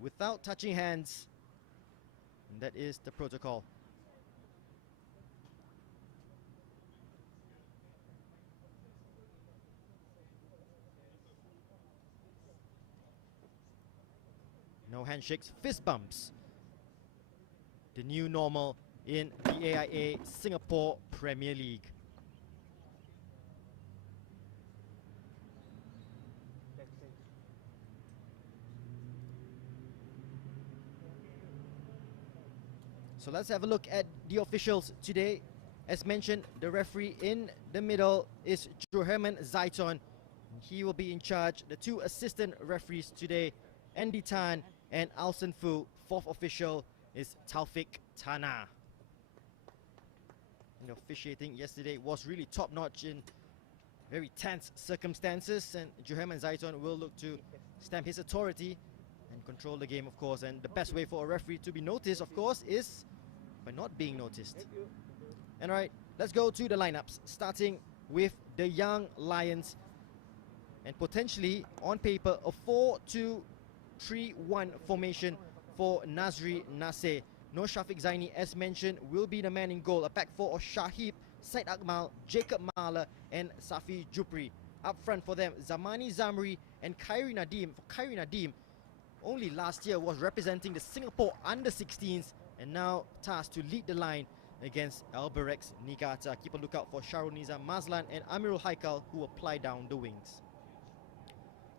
without touching hands. And that is the protocol. No handshakes, fist bumps. The new normal in the AIA Singapore Premier League. So let's have a look at the officials today. As mentioned, the referee in the middle is Joherman Zaiton. He will be in charge. The two assistant referees today, Andy Tan and Alson Fu. Fourth official is Taufik Tana. And the officiating yesterday was really top-notch in very tense circumstances, and Joherman Zaiton will look to stamp his authority and control the game, of course. And the best way for a referee to be noticed, of course, is by not being noticed. And alright, let's go to the lineups, starting with the Young Lions, and potentially on paper a 4-2-3-1 formation for Nazri Nasser. No Shafiq Zaini, as mentioned, will be the man in goal. A back four of Shahib, Said Akmal, Jacob Mahler and Safi Jupri. Up front for them, Zamani Zamri and Khairi Nadim. For Khairi Nadim, only last year was representing the Singapore under-16s and now tasked to lead the line against Albirex Niigata. Keep a lookout for Shahrul Nizam Mazlan and Amirul Haikal, who apply down the wings.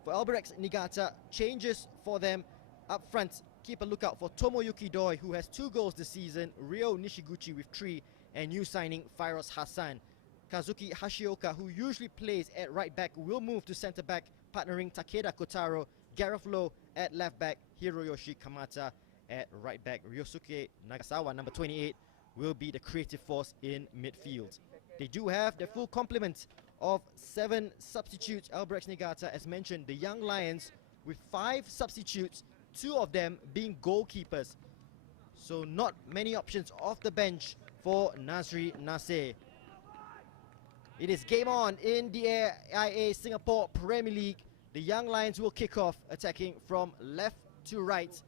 For Albirex Niigata, changes for them up front. Keep a lookout for Tomoyuki Doi, who has 2 goals this season, Ryo Nishiguchi with 3, and new signing Fairoz Hassan. Kazuki Hashioka, who usually plays at right back, will move to centre back, partnering Takeda Kotaro. Gareth Lowe at left back, Hiroyoshi Kamata at right back. Ryosuke Nagasawa, number 28, will be the creative force in midfield. They do have the full complement of 7 substitutes. Albirex Niigata, as mentioned, the Young Lions with 5 substitutes, 2 of them being goalkeepers. So not many options off the bench for Nazri Nasser. It is game on in the AIA Singapore Premier League. The Young Lions will kick off, attacking from left to right,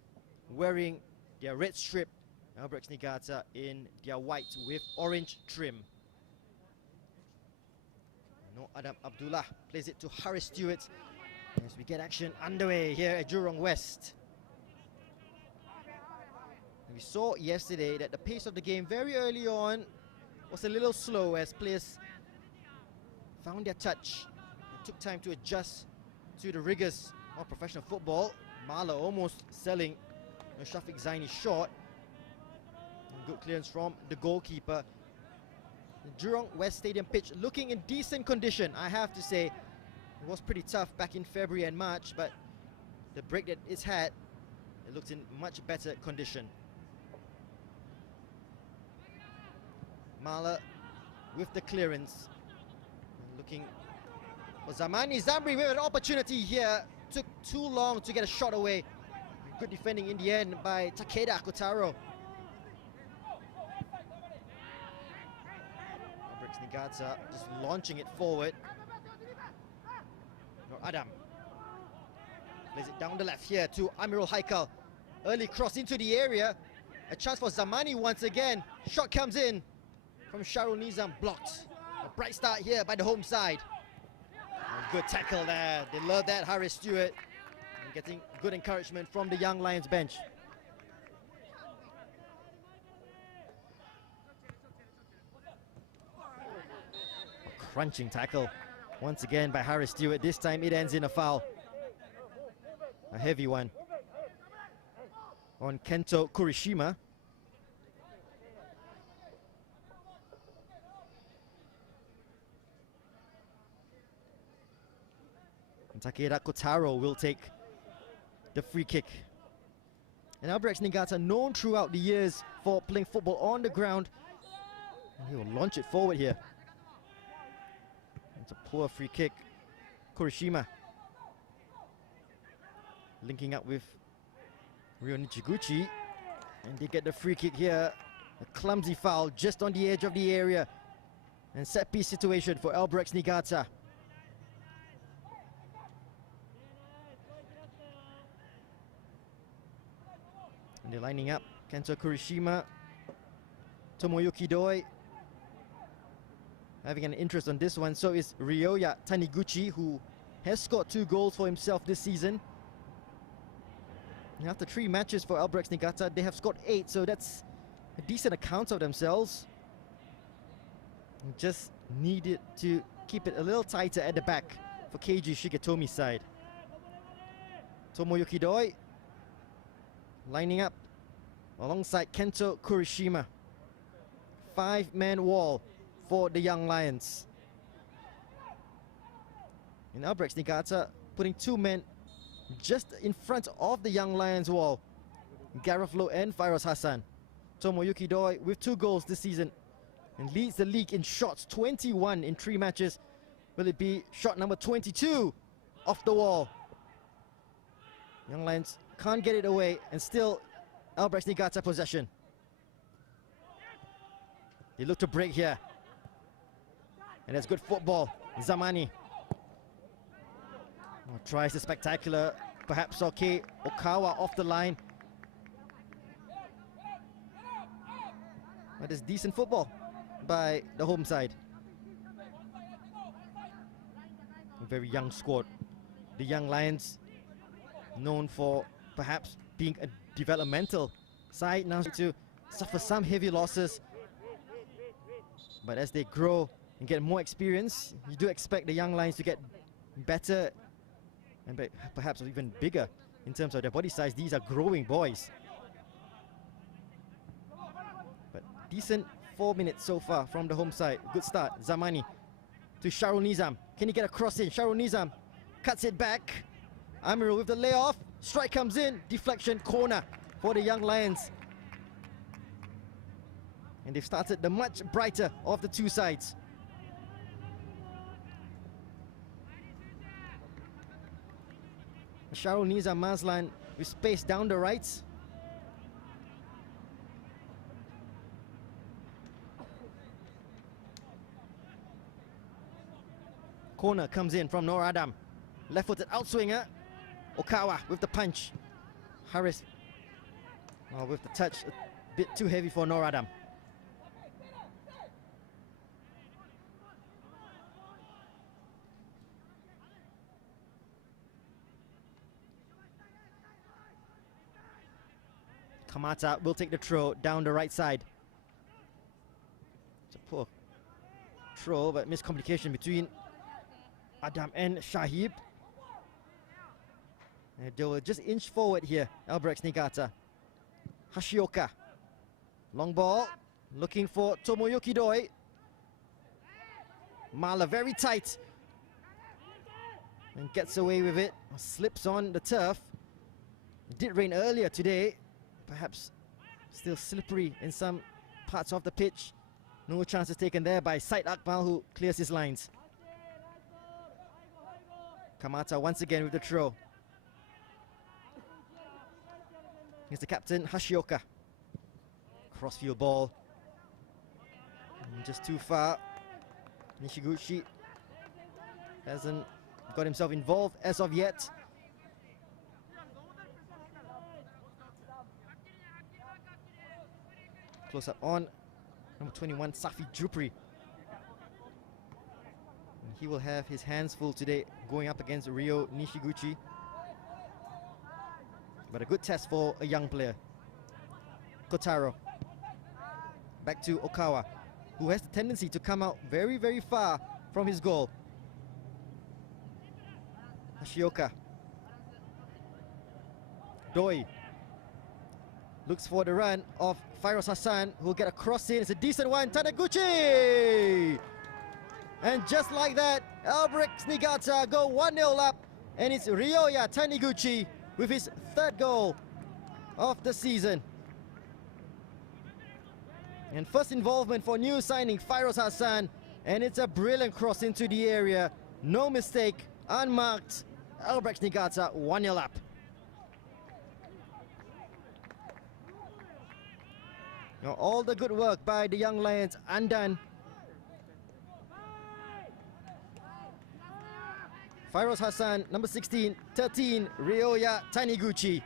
wearing their red strip. Albirex Niigata in their white with orange trim. No Adam Abdullah plays it to Harris Stewart as we get action underway here at Jurong West. And we saw yesterday that the pace of the game very early on was a little slow as players found their touch. It took time to adjust to the rigors of professional football. Mahler almost selling Shafiq Zaini short. And good clearance from the goalkeeper. The Jurong West Stadium pitch looking in decent condition, I have to say. It was pretty tough back in February and March, but the break that it's had, it looks in much better condition. Mahler with the clearance. Looking for Zamani Zamri with an opportunity here. Took too long to get a shot away. Good defending in the end by Takeda Kotaro. Albirex Niigata just launching it forward. Nur Adam plays it down the left here to Amirul Haikal. Early cross into the area. A chance for Zamani once again. Shot comes in from Shahrul Nizam, blocked. A bright start here by the home side. A good tackle there. They love that, Harris Stewart. And getting good encouragement from the Young Lions bench. A crunching tackle once again by Harris Stewart. This time it ends in a foul. A heavy one on Kento Kurishima. Takeda Kotaro will take the free kick. And Albirex Niigata, known throughout the years for playing football on the ground, and he will launch it forward here. It's a poor free kick. Kurishima linking up with Ryo Nishiguchi, and they get the free kick here. A clumsy foul just on the edge of the area, and set piece situation for Albirex Niigata. They're lining up. Kento Kurishima, Tomoyuki Doi having an interest on this one. So is Ryoya Taniguchi, who has scored 2 goals for himself this season. And after 3 matches for Albirex Niigata, they have scored 8, so that's a decent account of themselves. Just needed to keep it a little tighter at the back for Keiji Shigetomi's side. Tomoyuki Doi lining up alongside Kento Kurishima. 5-man wall for the Young Lions. And Albirex Niigata putting 2 men just in front of the Young Lions wall. Gareth Lowe and Fairoz Hassan. Tomoyuki Doi with 2 goals this season and leads the league in shots, 21 in 3 matches. Will it be shot number 22 off the wall? Young Lions can't get it away, and still Albirex Niigata possession. They look to break here. And that's good football. Zamani tries the spectacular, perhaps okay. Okawa off the line. But it's decent football by the home side. A very young squad. The Young Lions, known for perhaps being a developmental side, now to suffer some heavy losses. But as they grow and get more experience, you do expect the Young Lions to get better and perhaps even bigger in terms of their body size. These are growing boys. But decent 4 minutes so far from the home side. Good start. Zamani to Sharul Nizam. Can he get a cross in? Sharul Nizam cuts it back. Amirul with the layoff. Strike comes in. Deflection, corner for the Young Lions. And they've started the much brighter of the 2 sides. Sharul Nizam Mazlan with space down the right. Corner comes in from Noor Adam. Left-footed outswinger. Okawa with the punch. Harris with the touch, a bit too heavy for Noor Adam. Kamata will take the throw down the right side. It's a poor throw, but miscommunication between Adam and Shahib. And they will just inch forward here, Albirex Niigata. Hashioka. Long ball, looking for Tomoyuki Doi. Mala very tight. And gets away with it. Slips on the turf. It did rain earlier today. Perhaps still slippery in some parts of the pitch. No chances taken there by Said Akmal, who clears his lines. Kamata once again with the throw. Here's the captain, Hashioka. Crossfield ball. Just too far. Nishiguchi hasn't got himself involved as of yet. Close up on number 21, Safi Jupri. And he will have his hands full today going up against Ryo Nishiguchi. But a good test for a young player. Kotaro. Back to Okawa, who has the tendency to come out very, very far from his goal. Hashioka. Doi looks for the run of Fairoz Hassan, who will get a cross in. It's a decent one. Taniguchi! And just like that, Albirex Niigata go 1-0 up. And it's Ryoya Taniguchi with his 3rd goal of the season. And first involvement for new signing Fairoz Hassan. And it's a brilliant cross into the area. No mistake, unmarked. Albirex Niigata 1-0 up. Now all the good work by the Young Lions undone. Fairoz Hassan, number 16, 13, Ryoya Taniguchi.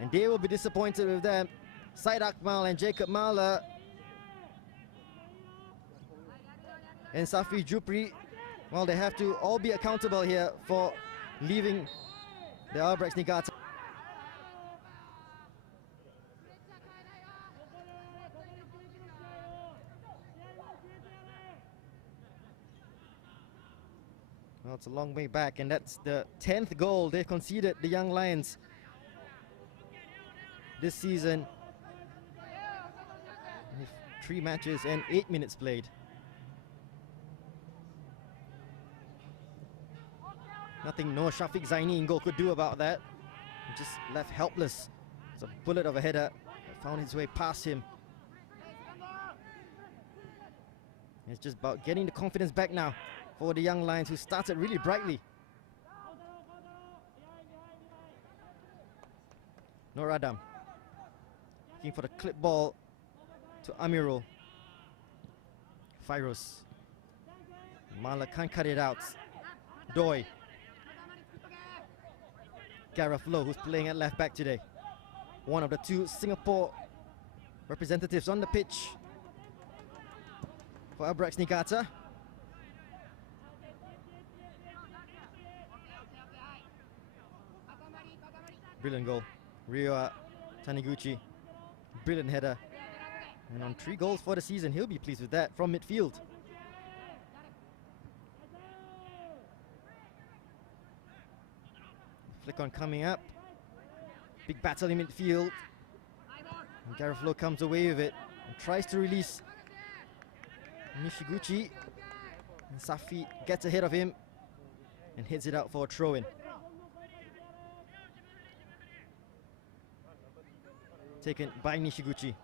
and they will be disappointed with them. Said Akmal and Jacob Mahler and Safi Jupri, well, they have to all be accountable here for leaving the Albirex Niigata. Well, it's a long way back, and that's the 10th goal they conceded, the Young Lions, this season. With 3 matches and 8 minutes played. Nothing Noor Shafiq Zaini in goal could do about that. He just left helpless. It's a bullet of a header that found its way past him. It's just about getting the confidence back now for the Young Lions, who started really brightly. Noor Adam looking for the clip ball to Amirul. Fairoz. Mala can't cut it out. Doi. Gareth Lowe, who's playing at left back today. One of the 2 Singapore representatives on the pitch for Albirex Niigata. Brilliant goal. Rio Taniguchi, brilliant header. And on 3 goals for the season, he'll be pleased with that from midfield. Flick on coming up. Big battle in midfield. And Gareth Lowe comes away with it and tries to release Nishiguchi. And Safi gets ahead of him and hits it out for a throw-in. Taken by Nishiguchi.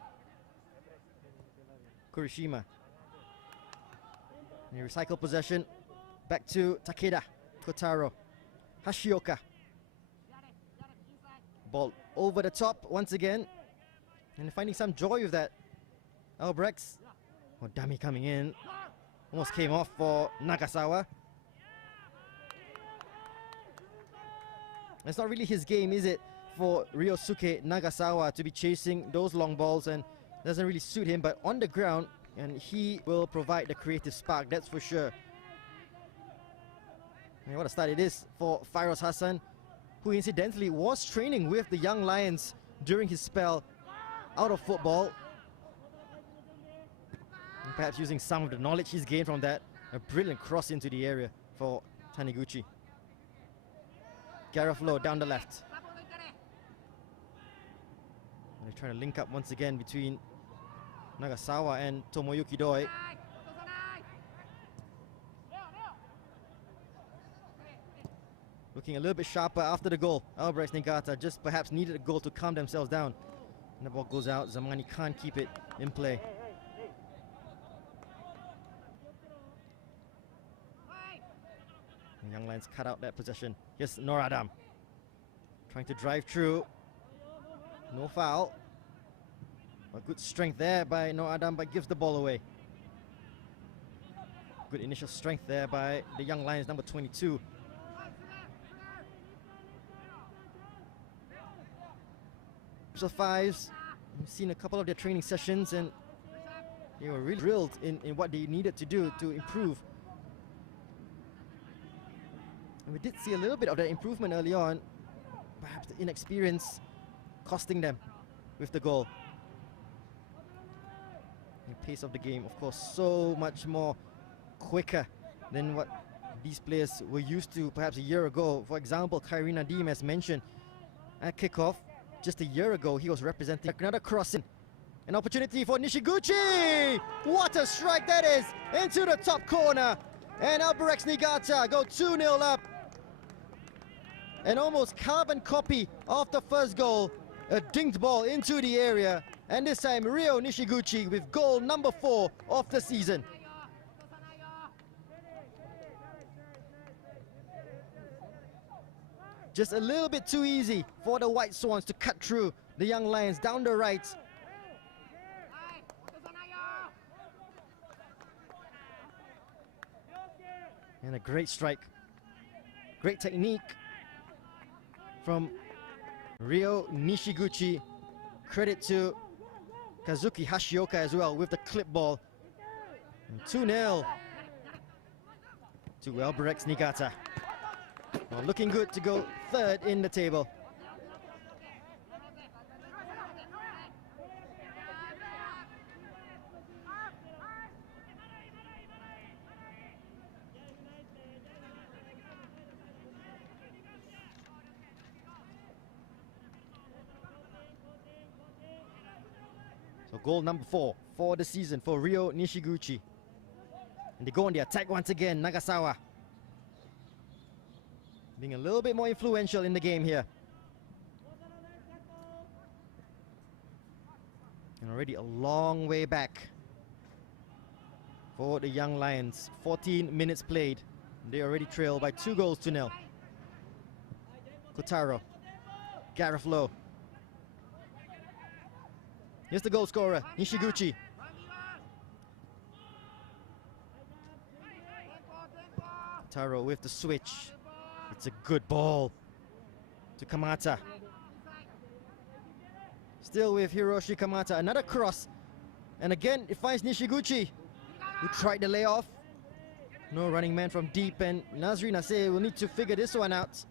Kurishima. And recycle possession back to Takeda. Kotaro. Hashioka. Ball over the top once again. And finding some joy with that. Albirex. Oh, dummy coming in. Almost came off for Nagasawa. It's not really his game, is it, for Ryosuke Nagasawa to be chasing those long balls, and doesn't really suit him, but on the ground, and he will provide the creative spark, that's for sure. And what a start it is for Fairoz Hassan, who incidentally was training with the Young Lions during his spell out of football. And perhaps using some of the knowledge he's gained from that. A brilliant cross into the area for Taniguchi. Gareth Lowe down the left. They're trying to link up once again between Nagasawa and Tomoyuki Doi. Looking a little bit sharper after the goal. Albirex Niigata just perhaps needed a goal to calm themselves down. And the ball goes out. Zamani can't keep it in play. And Young Lions cut out that possession. Here's Noor Adam trying to drive through. No foul. A good strength there by Noor Adam, but gives the ball away. Good initial strength there by the Young Lions, number 22. So fives, we've seen a couple of their training sessions, and they were really drilled in what they needed to do to improve. And we did see a little bit of that improvement early on. Perhaps the inexperience costing them with the goal. The pace of the game, of course, so much more quicker than what these players were used to perhaps a year ago. For example, Khairi Nadim, as mentioned, at kickoff just a year ago, he was representing another crossing. An opportunity for Nishiguchi! What a strike that is! Into the top corner. And Albirex Niigata go 2-0 up. An almost carbon copy of the first goal. A dinked ball into the area. And this time, Ryo Nishiguchi with goal number 4 of the season. Just a little bit too easy for the White Swans to cut through the Young Lions down the right. And a great strike. Great technique from Ryo Nishiguchi. Credit to Kazuki Hashioka as well with the clip ball. 2-0 to Albirex Niigata. Well, looking good to go third in the table. So goal number 4 for the season for Ryo Nishiguchi. And they go on the attack once again, Nagasawa. Being a little bit more influential in the game here. And already a long way back for the Young Lions. 14 minutes played. They already trail by 2-0. Kotaro. Gareth Lowe. Here's the goal scorer, Nishiguchi. Kotaro with the switch. It's a good ball to Kamata. Still with Hiroshi Kamata. Another cross. And again, it finds Nishiguchi, who tried the layoff. No running man from deep, and Nazri Naseh will need to figure this one out.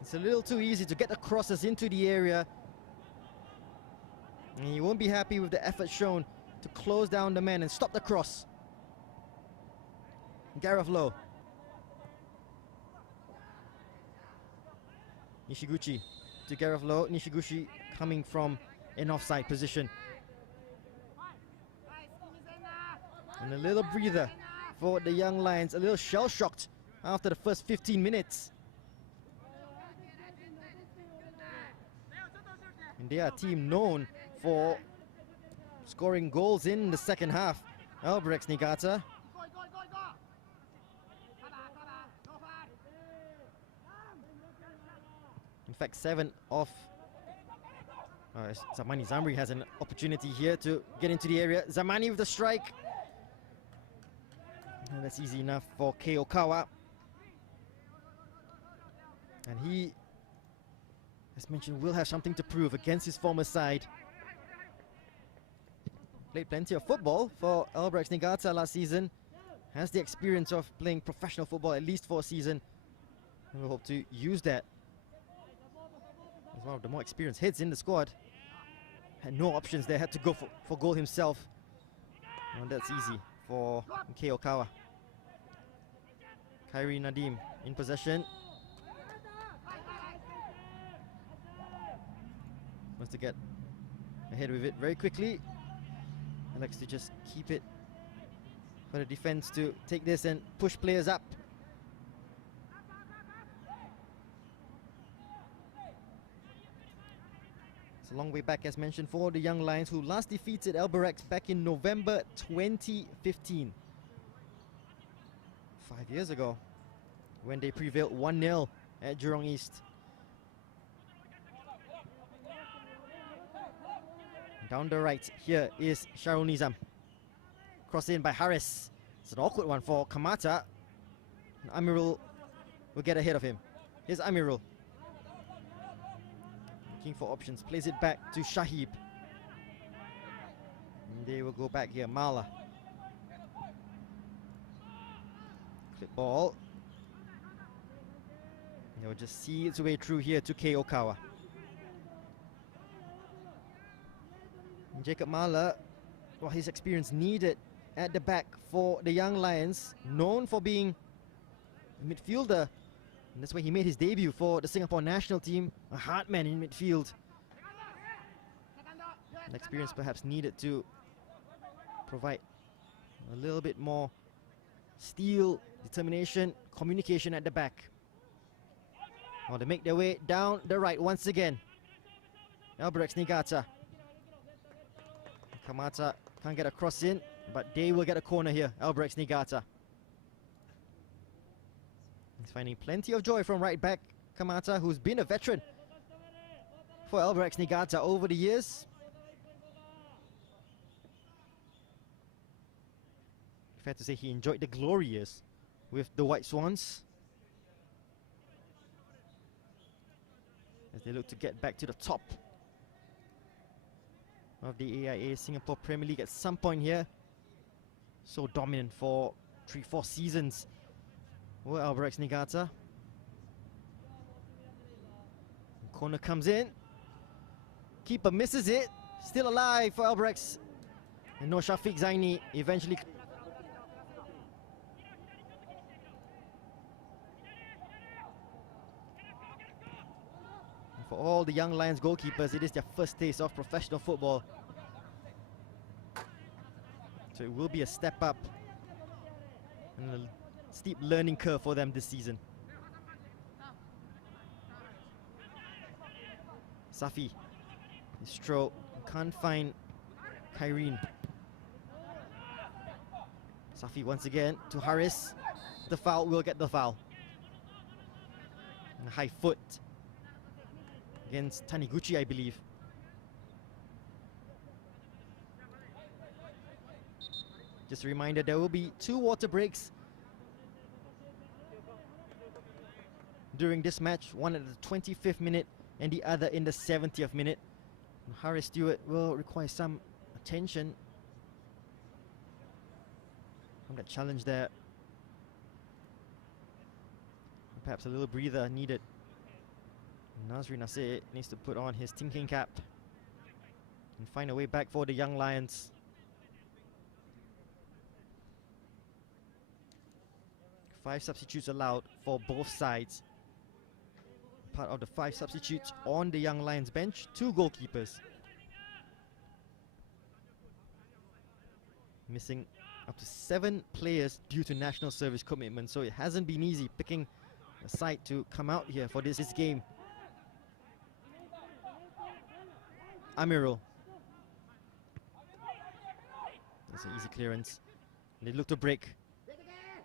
It's a little too easy to get the crosses into the area. And he won't be happy with the effort shown to close down the man and stop the cross. Gareth Lowe. Nishiguchi to Gareth Lowe. Nishiguchi coming from an offside position. And a little breather for the Young Lions. A little shell-shocked after the first 15 minutes. And they are a team known for scoring goals in the second half. Albirex Niigata. In fact, 7 of Zamani Zamri has an opportunity here to get into the area. Zamani with the strike. And that's easy enough for Keokawa. And he, as mentioned, will have something to prove against his former side. Played plenty of football for Albirex Niigata last season. Has the experience of playing professional football at least for a season. And we'll hope to use that. He's one of the more experienced heads in the squad. Had no options there, had to go for goal himself. And that's easy for Keokawa. Khairi Nadim in possession. Wants to get ahead with it very quickly. He likes to just keep it for the defense to take this and push players up. It's a long way back, as mentioned, for the Young Lions, who last defeated Albirex back in November 2015. 5 years ago, when they prevailed 1-0 at Jurong East. Down the right, here is Sharul Nizam. Cross in by Harris. It's an awkward one for Kamata. And Amirul will get ahead of him. Here's Amirul. Looking for options, plays it back to Shahib. And they will go back here, Mala. Clip ball. They'll just see its way through here to Keokawa. And Jacob Mala, well, his experience needed at the back for the Young Lions, known for being a midfielder. And that's why he made his debut for the Singapore national team, a hard man in midfield. An experience perhaps needed to provide a little bit more steel, determination, communication at the back. Well, they make their way down the right once again. Albirex Niigata. Kamata can't get a cross in, but they will get a corner here, Albirex Niigata. He's finding plenty of joy from right back Kamata, who's been a veteran for Albirex Niigata over the years. Fair to say he enjoyed the glory years with the White Swans. as they look to get back to the top of the AIA Singapore Premier League at some point here. So dominant for 3-4 seasons. Well, Albirex Niigata. Corner comes in. Keeper misses it. Still alive for Albirex. And no Shafiq Zaini eventually. For all the young Lions goalkeepers, it is their first taste of professional football. So it will be a step up and a steep learning curve for them this season. Safi, his stroke, can't find Kyrene. Safi once again to Haris. The foul will get the foul. And a high foot against Taniguchi, I believe. Just a reminder, there will be 2 water breaks during this match, one at the 25th minute and the other in the 70th minute. And Harris Stewart will require some attention from that challenge there. Perhaps a little breather needed. Nazri Nasir needs to put on his thinking cap and find a way back for the young Lions. Five substitutes allowed for both sides. Part of the 5 substitutes on the young Lions bench, 2 goalkeepers. Missing up to 7 players due to national service commitment, so it hasn't been easy picking a side to come out here for this game. Amirul. That's an easy clearance. They look to break.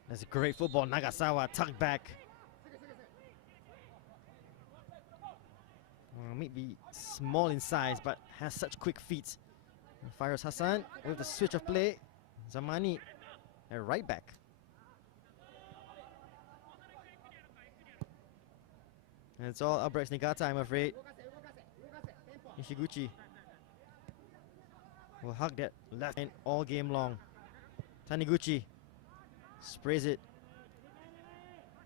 That's a great football. Nagasawa tucked back. Maybe small in size, but has such quick feet. And Fairuz Hassan with the switch of play. Zamani at right back. And it's all Albirex Niigata, I'm afraid. Ishiguchi will hug that left hand all game long. Taniguchi sprays it.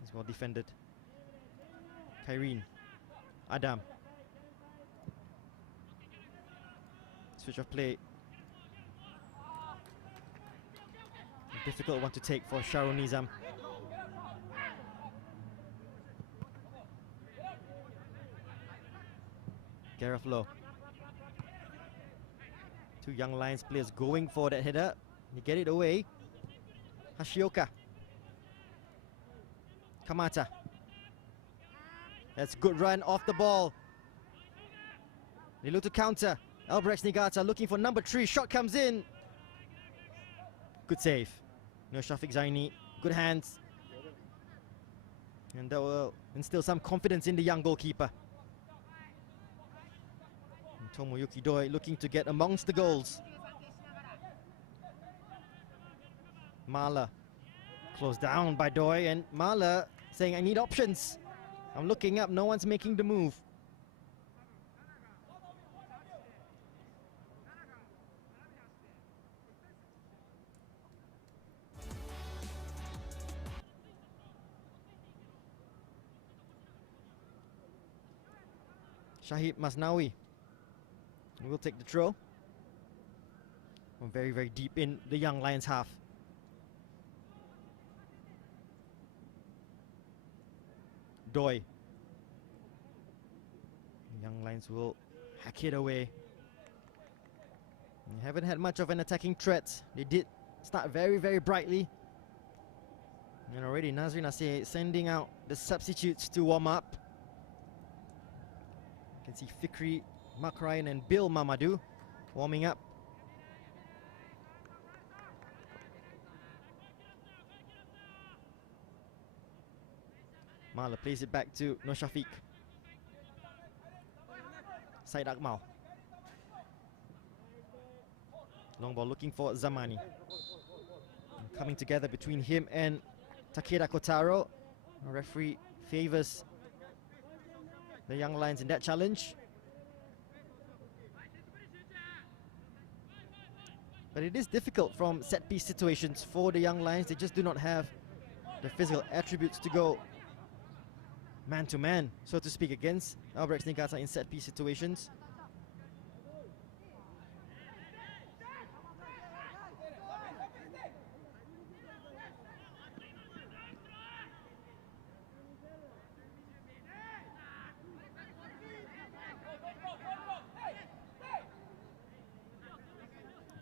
It's well defended. Kyrene. Adam. Switch of play. A difficult one to take for Shahrul Nizam. Gareth Lowe. 2 young Lions players going for that header. They get it away. Hashioka. Kamata. That's a good run off the ball. They look to counter. Albirex Niigata looking for number 3. Shot comes in. Good save. No Shafiq Zaini. Good hands. And that will instill some confidence in the young goalkeeper. And Tomoyuki Doi looking to get amongst the goals. Mala. Closed down by Doi, and Mala saying, I need options. I'm looking up, no one's making the move. Shahid Masnawi will take the throw. From very, very deep in the young Lions half. Doi. Young Lions will hack it away. They haven't had much of an attacking threat. They did start very, very brightly. And already Nazri Nasir sending out the substitutes to warm up. You can see Fikri, Mark Ryan and Bill Mamadou warming up. Mala plays it back to No Shafiq. Said Akmal. Long ball looking for Zamani. And coming together between him and Takeda Kotaro. The referee favors the Young Lions in that challenge. But it is difficult from set-piece situations for the Young Lions. They just do not have the physical attributes to go man-to-man, so to speak, against Albirex Niigata in set-piece situations.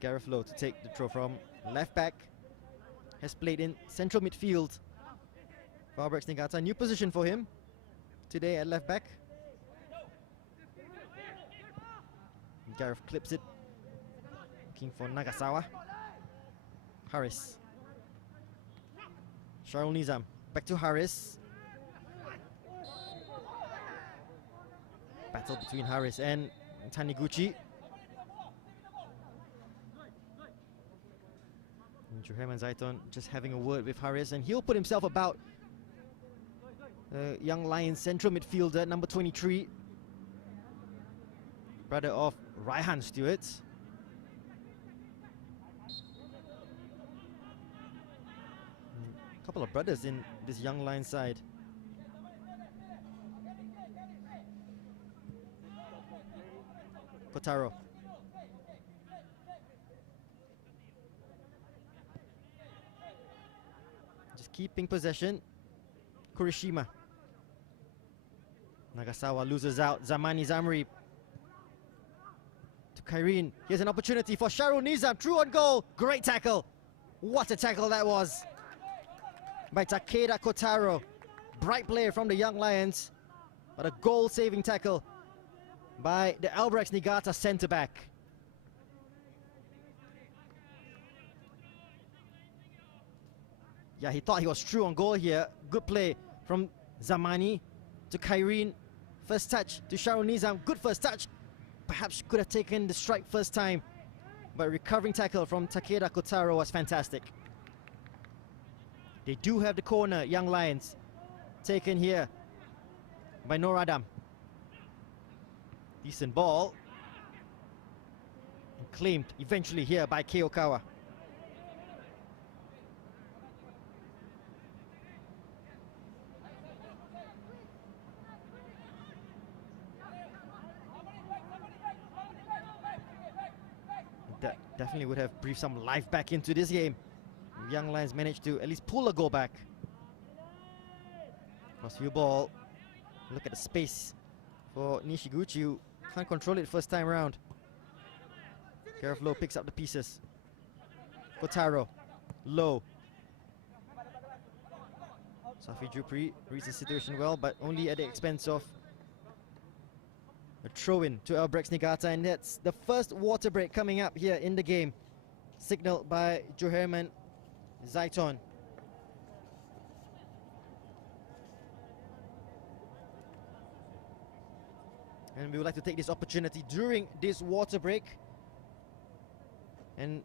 Gareth Lowe to take the throw from left back. Has played in central midfield for Albirex Niigata. New position for him today at left back. Gareth clips it. Looking for Nagasawa. Harris. Sharul Nizam. Back to Harris. Battle between Harris and Taniguchi. Johaman Zaiton just having a word with Harris, and he'll put himself about Young Lions central midfielder, number 23, brother of Raihan Stewart. A couple of brothers in this Young Lions side. Kotaro. Keeping possession, Kurishima. Nagasawa loses out. Zamani Zamri to Kyrene. Here's an opportunity for Sharul Nizam. True on goal. Great tackle. What a tackle that was by Takeda Kotaro. Bright player from the Young Lions, but a goal-saving tackle by the Albirex Niigata centre-back. Yeah, he thought he was true on goal here. Good play from Zamani to Kyrene. First touch to Sharul Nizam. Good first touch. Perhaps could have taken the strike first time, but recovering tackle from Takeda Kotaro was fantastic. They do have the corner, Young Lions. Taken here by Noradam. Decent ball. And claimed eventually here by Keokawa. That definitely would have breathed some life back into this game. Young Lions managed to at least pull a goal back. Crossfield ball. Look at the space for Nishiguchi, who can't control it first time round. Gareth Lowe picks up the pieces. Kotaro. Lowe. Safi Jupri reads the situation well, but only at the expense of a throw-in to Albirex Niigata, and that's the first water break coming up here in the game, signaled by Johaman Zaiton. And we would like to take this opportunity during this water break and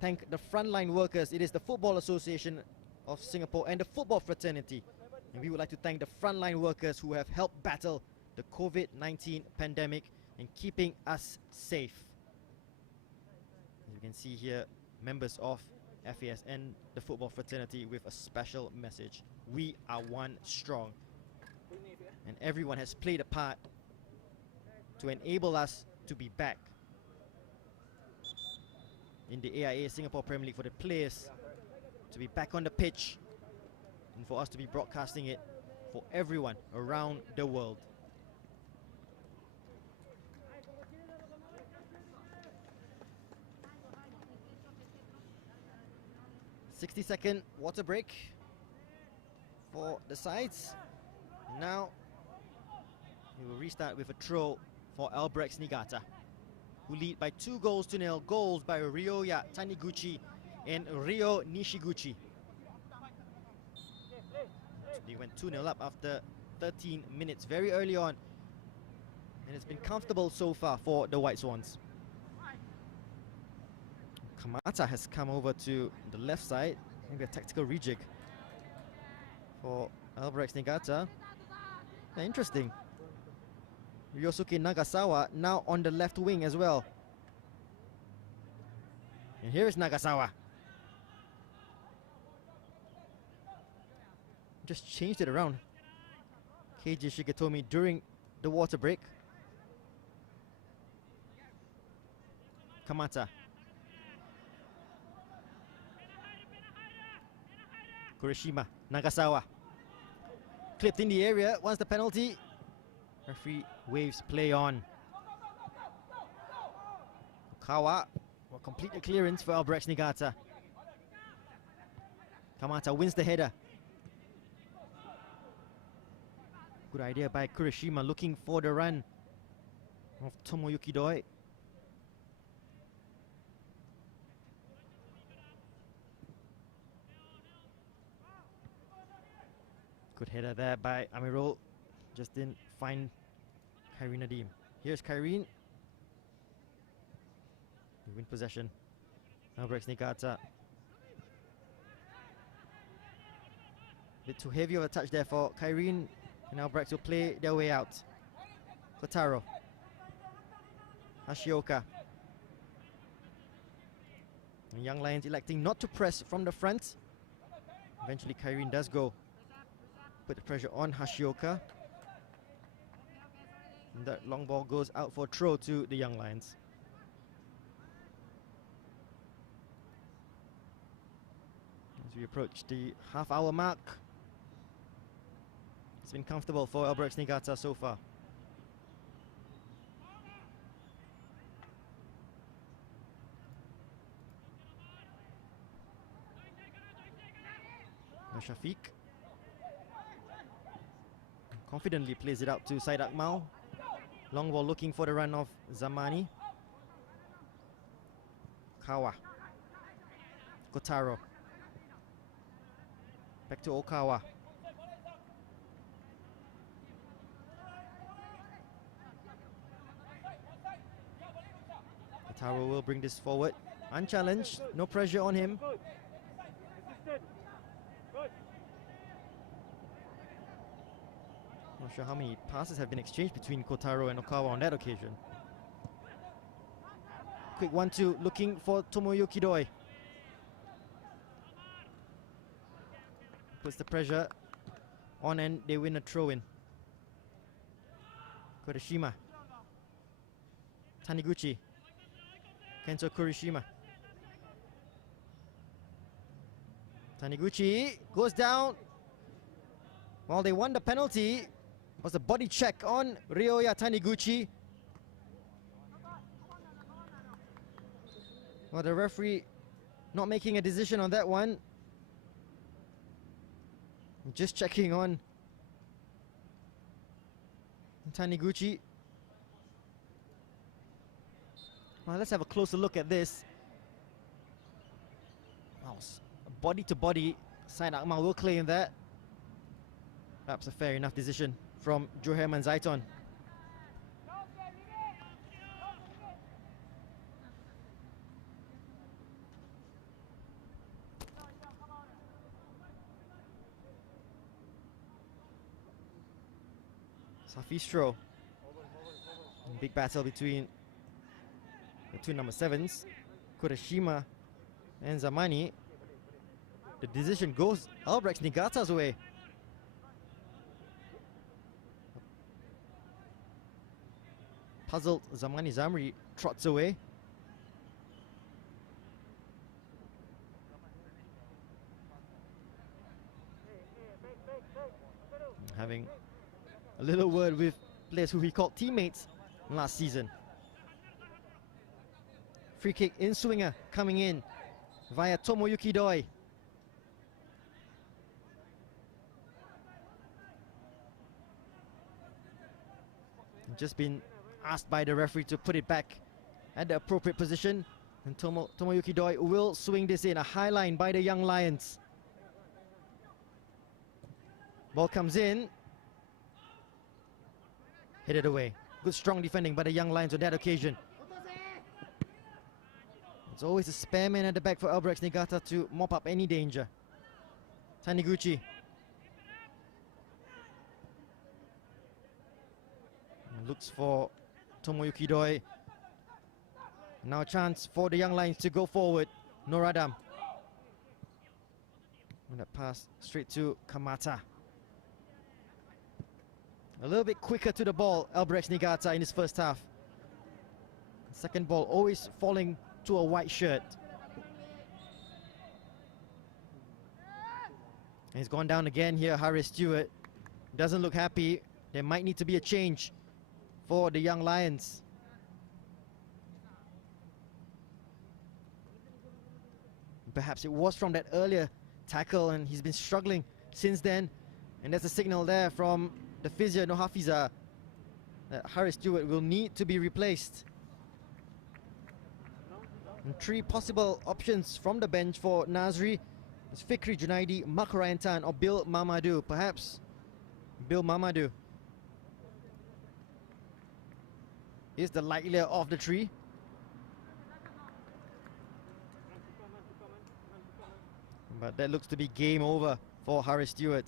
thank the frontline workers. It is the Football Association of Singapore and the Football Fraternity. And we would like to thank the frontline workers who have helped battle the COVID-19 pandemic and keeping us safe. As you can see here, members of FAS and the Football Fraternity with a special message. We are one strong. And everyone has played a part to enable us to be back in the AIA Singapore Premier League, for the players to be back on the pitch, and for us to be broadcasting it for everyone around the world. "60-second water break for the sides. Now we will restart with a throw for Albirex Niigata, who lead by 2-0. Goals by Ryoya Taniguchi and Ryo Nishiguchi. They went 2-0 up after 13 minutes, very early on, and it's been comfortable so far for the White Swans. Kamata has come over to the left side, maybe a tactical rejig for Albirex Niigata. Interesting. Ryosuke Nagasawa now on the left wing as well. And here is Nagasawa. Just changed it around. Keiji Shigetomi during the water break. Kamata. Kurishima, Nagasawa. Clipped in the area, wants the penalty. Referee waves play on. Okawa will complete the clearance for Albirex Niigata. Kamata wins the header. Good idea by Kurishima, looking for the run of Tomoyuki Doi. Good header there by Amirul. Just didn't find Kyrene Nadim. Here's Kyrene. We win possession. Albirex Niigata. Bit too heavy of a touch there for Kyrene. And Albirex will play their way out. Kotaro. Hashioka. And Young Lions electing not to press from the front. Eventually Kyrene does go. Put the pressure on Hashioka. And that long ball goes out for a throw to the Young Lions. As we approach the half-hour mark, it's been comfortable for Albirex Niigata so far. Now Shafiq confidently plays it out to Said Akmal. Long ball looking for the run of Zamani. Kawa. Kotaro. Back to Okawa. Kotaro will bring this forward. Unchallenged, no pressure on him. Not sure how many passes have been exchanged between Kotaro and Okawa on that occasion. Quick 1-2, looking for Tomoyuki Doi. Puts the pressure on and they win a throw-in. Kurishima. Taniguchi. Kento Kurishima. Taniguchi goes down. Well, they won the penalty. Was a body check on Ryoya Taniguchi. Well, the referee not making a decision on that one. Just checking on Taniguchi. Well, let's have a closer look at this. Wow, body to body. Said Akmal will claim that. Perhaps a fair enough decision from Joherman Zaiton. Safistro. Big battle between the two number 7s, Kurishima and Zamani. The decision goes Albirex Niigata's way. Puzzled Zamani Zamri trots away. Having a little word with players who he called teammates last season. Free kick in swinger coming in via Tomoyuki Doi. Just been asked by the referee to put it back at the appropriate position, and Tomoyuki Doi will swing this in. A high line by the Young Lions. Ball comes in, headed away. Good strong defending by the Young Lions on that occasion. There's always a spare man at the back for Albirex Niigata to mop up any danger. Taniguchi. Looks for Tomoyuki Doi. Now a chance for the Young Lions to go forward. Noradam. And that pass straight to Kamata. A little bit quicker to the ball, Albirex Niigata in his first half. Second ball always falling to a white shirt. And he's gone down again here, Harry Stewart. Doesn't look happy. There might need to be a change for the Young Lions. Perhaps it was from that earlier tackle and he's been struggling since then. And there's a signal there from the physio, No Hafiza, that Harry Stewart will need to be replaced. And three possible options from the bench for Nasri. It's Fikri Junaidi, Makarayan Tan or Bill Mamadou. Perhaps Bill Mamadou is the likelier of the three. But that looks to be game over for Harry Stewart.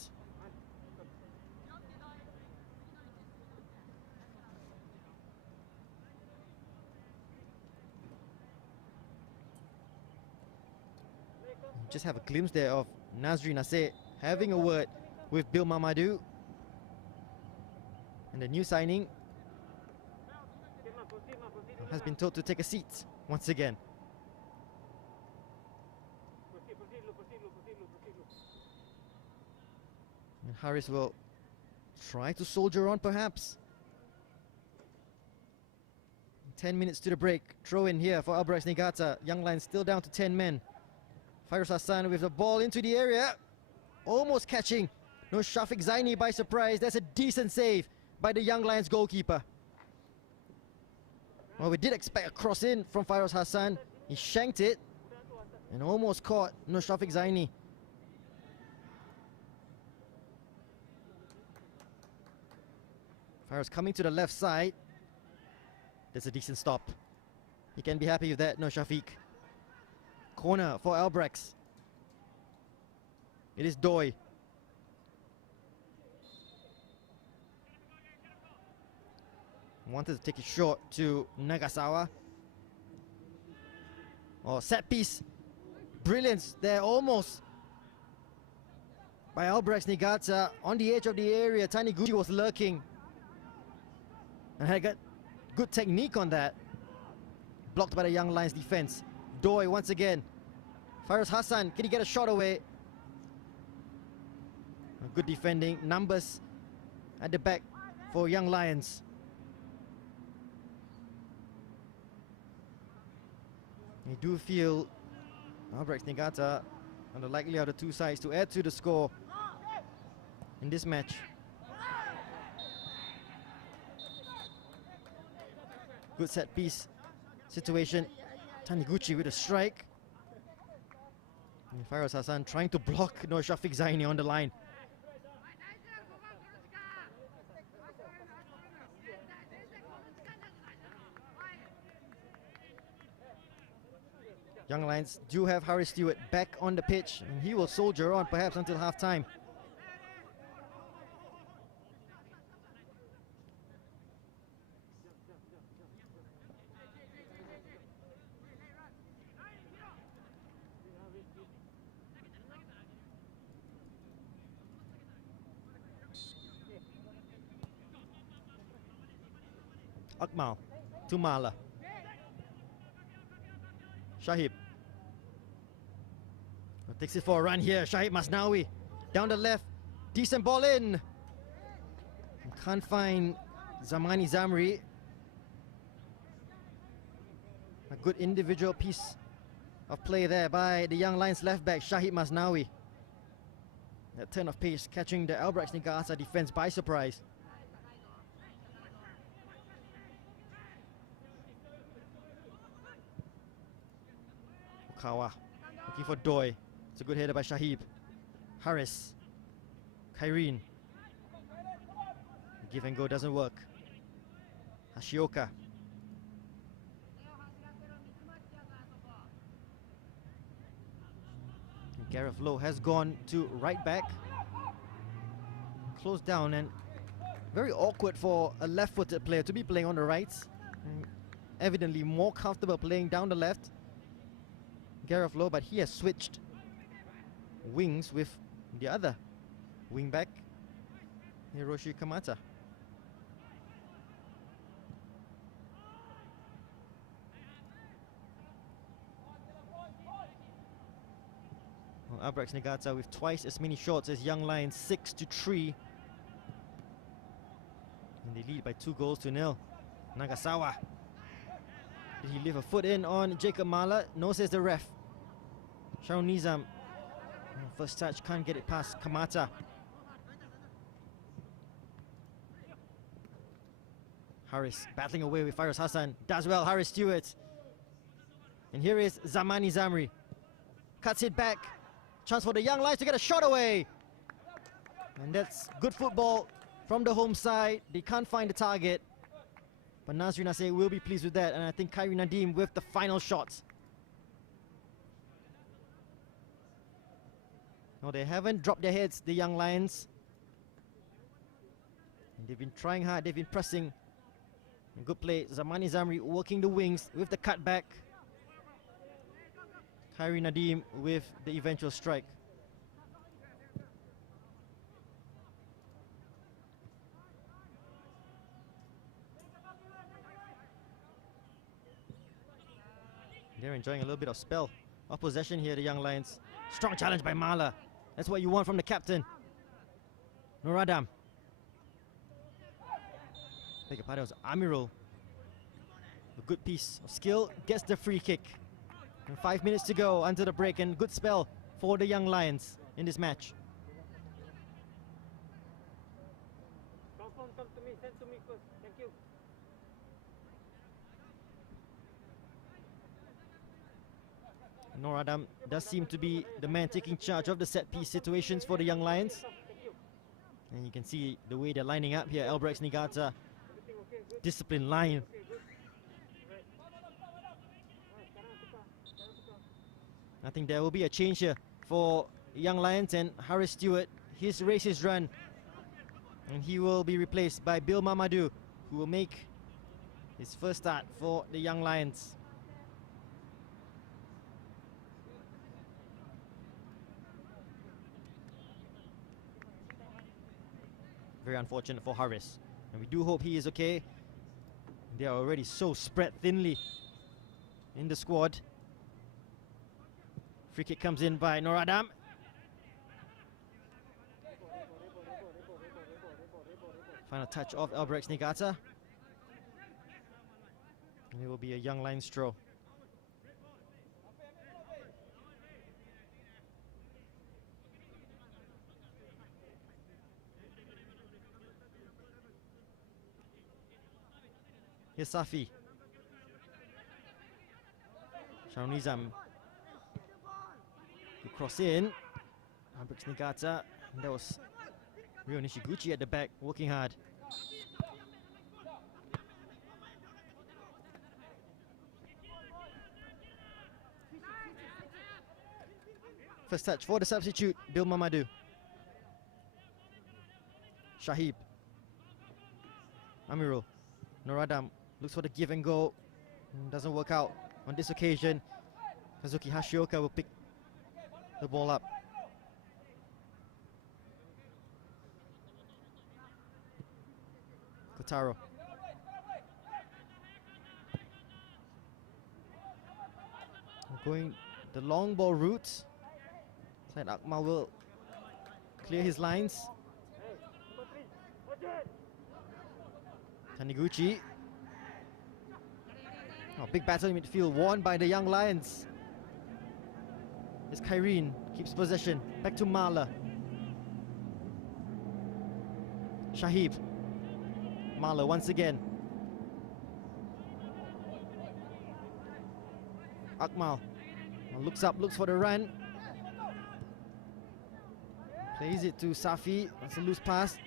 Just have a glimpse there of Nasri Naseh having a word with Bill Mamadou. And the new signing has been told to take a seat once again. And Harris will try to soldier on perhaps. 10 minutes to the break. Throw in here for Albirex Niigata. Young Lions still down to 10 men. Fairuz Hassan with the ball into the area. Almost catching no Shafiq Zaini by surprise. That's a decent save by the Young Lions goalkeeper. Well, we did expect a cross in from Fairuz Hassan. He shanked it and almost caught no Shafiq Zaini. Fairuz coming to the left side. That's a decent stop. He can be happy with that, no Shafiq. Corner for Albirex. It is Doi. Wanted to take it short to Nagasawa. Oh, set piece. Brilliance there, almost. By Albirex Niigata on the edge of the area. Taniguchi was lurking. And had got good technique on that. Blocked by the Young Lions defense. Doi once again. Fairuz Hassan, can he get a shot away? Good defending. Numbers at the back for Young Lions. I do feel Albirex Niigata are the likely of the two sides to add to the score in this match. Good set piece situation. Taniguchi with a strike. And Fairuz Hassan trying to block no Shafiq Zaini on the line. Young Lions do have Harry Stewart back on the pitch, and he will soldier on perhaps until half-time. Akmal to Mala. Shahib takes it for a run here. Shahib Masnawi down the left. Decent ball in. Can't find Zamani Zamri. A good individual piece of play there by the Young Lions left back Shahib Masnawi. That turn of pace catching the Albirex Niigata defense by surprise. Okawa looking for Doi. It's a good header by Shahib. Harris. Kyrene. Give and go doesn't work. Hashioka. And Gareth Lowe has gone to right back. Closed down and Very awkward for a left-footed player to be playing on the right. Evidently more comfortable playing down the left. Gareth Lowe, but he has switched wings with the other wing back, Hiroshi Kamata. Well, Albirex Niigata with twice as many shots as Young Lions, 6-3. And they lead by 2-0. Nagasawa. Did he leave a foot in on Jacob Mala? No, says the ref. Sharon Nizam. First touch, can't get it past Kamata. Harris battling away with Fairuz Hassan. Does well, Harris Stewart. And here is Zamani Zamri. Cuts it back. Chance for the Young Lions to get a shot away. And that's good football from the home side. They can't find the target. But Nasri Naseh will be pleased with that. And I think Khairi Nadim with the final shots. No, they haven't dropped their heads, the Young Lions. And they've been trying hard, they've been pressing. And good play, Zamani Zamri working the wings with the cutback. Khairi Nadim with the eventual strike. They're enjoying a little bit of spell of possession here, the Young Lions. Strong challenge by Mala. That's what you want from the captain. Noradam. Beg your pardon, it was Amirul. A good piece of skill, gets the free kick. And 5 minutes to go until the break, and good spell for the Young Lions in this match. Come to me, send to me first. Thank you. Noradam does seem to be the man taking charge of the set-piece situations for the Young Lions. And you can see the way they're lining up here. Albirex Niigata, disciplined line. I think there will be a change here for Young Lions, and Harris Stewart, his race is run. And he will be replaced by Bill Mamadou, who will make his first start for the Young Lions. Very unfortunate for Harris, and we do hope he is okay. They are already so spread thinly in the squad. Free kick comes in by Noradam. Final touch of Albirex Niigata. And it will be a Young Lions throw. Here's Safi. Sharonizam. Good cross in. Albirex Niigata. And that was Ryo Nishiguchi at the back, working hard. First touch for the substitute, Bill Mamadou. Shahib. Amirul. Noradam looks for the give and go. Doesn't work out on this occasion. Kazuki Hashioka will pick the ball up. Kotaro. Going the long ball route. Side Akmal will clear his lines. Taniguchi. Oh, big battle in midfield won by the Young Lions. As Khairine keeps possession. Back to Mala. Shahib. Mala once again. Akmal looks up, looks for the run. Plays it to Safi. That's a loose pass.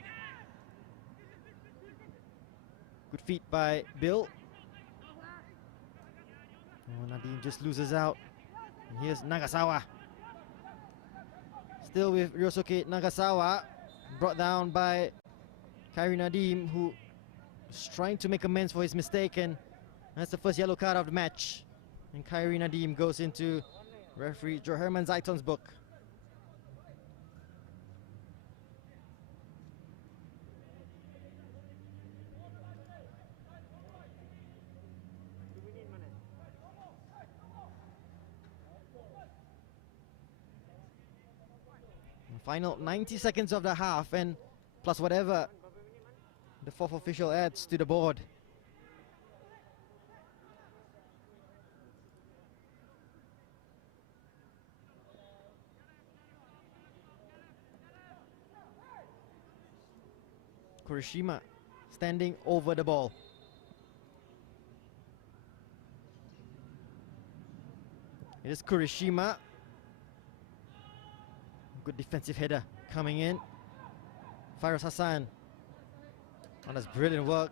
Good feet by Bill. Oh, Nadim just loses out. And here's Nagasawa. Still with Ryosuke Nagasawa. Brought down by Khairi Nadim, who is trying to make amends for his mistake, and that's the first yellow card of the match. And Khairi Nadim goes into referee Joherman Zaiton's book. Final 90 seconds of the half, and plus whatever the fourth official adds to the board. Kurishima standing over the ball. It is Kurishima. Good defensive header coming in. Fairuz Hassan. Oh, that's brilliant work.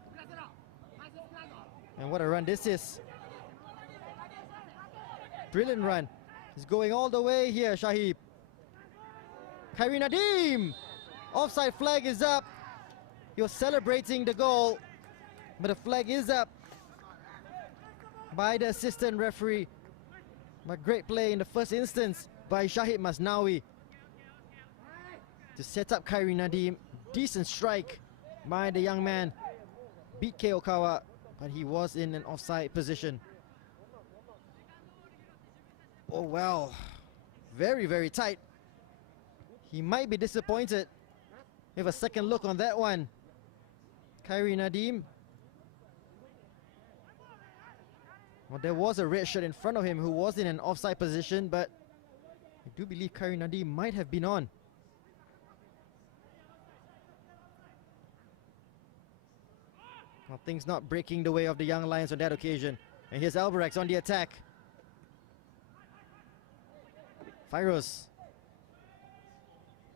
And what a run this is. Brilliant run. He's going all the way here, Shahib. Khairi Nadim! Offside flag is up. He was celebrating the goal, but the flag is up by the assistant referee. But great play in the first instance by Shahid Masnawi to set up Khairi Nadim. Decent strike by the young man. Beat Kei Okawa, but he was in an offside position. Oh well, very, very tight. He might be disappointed. We have a second look on that one. Khairi Nadim. Well, there was a red shirt in front of him who was in an offside position, but I do believe Khairi Nadim might have been on. Well, things not breaking the way of the Young Lions on that occasion. And here's Albirex on the attack. Fairuz.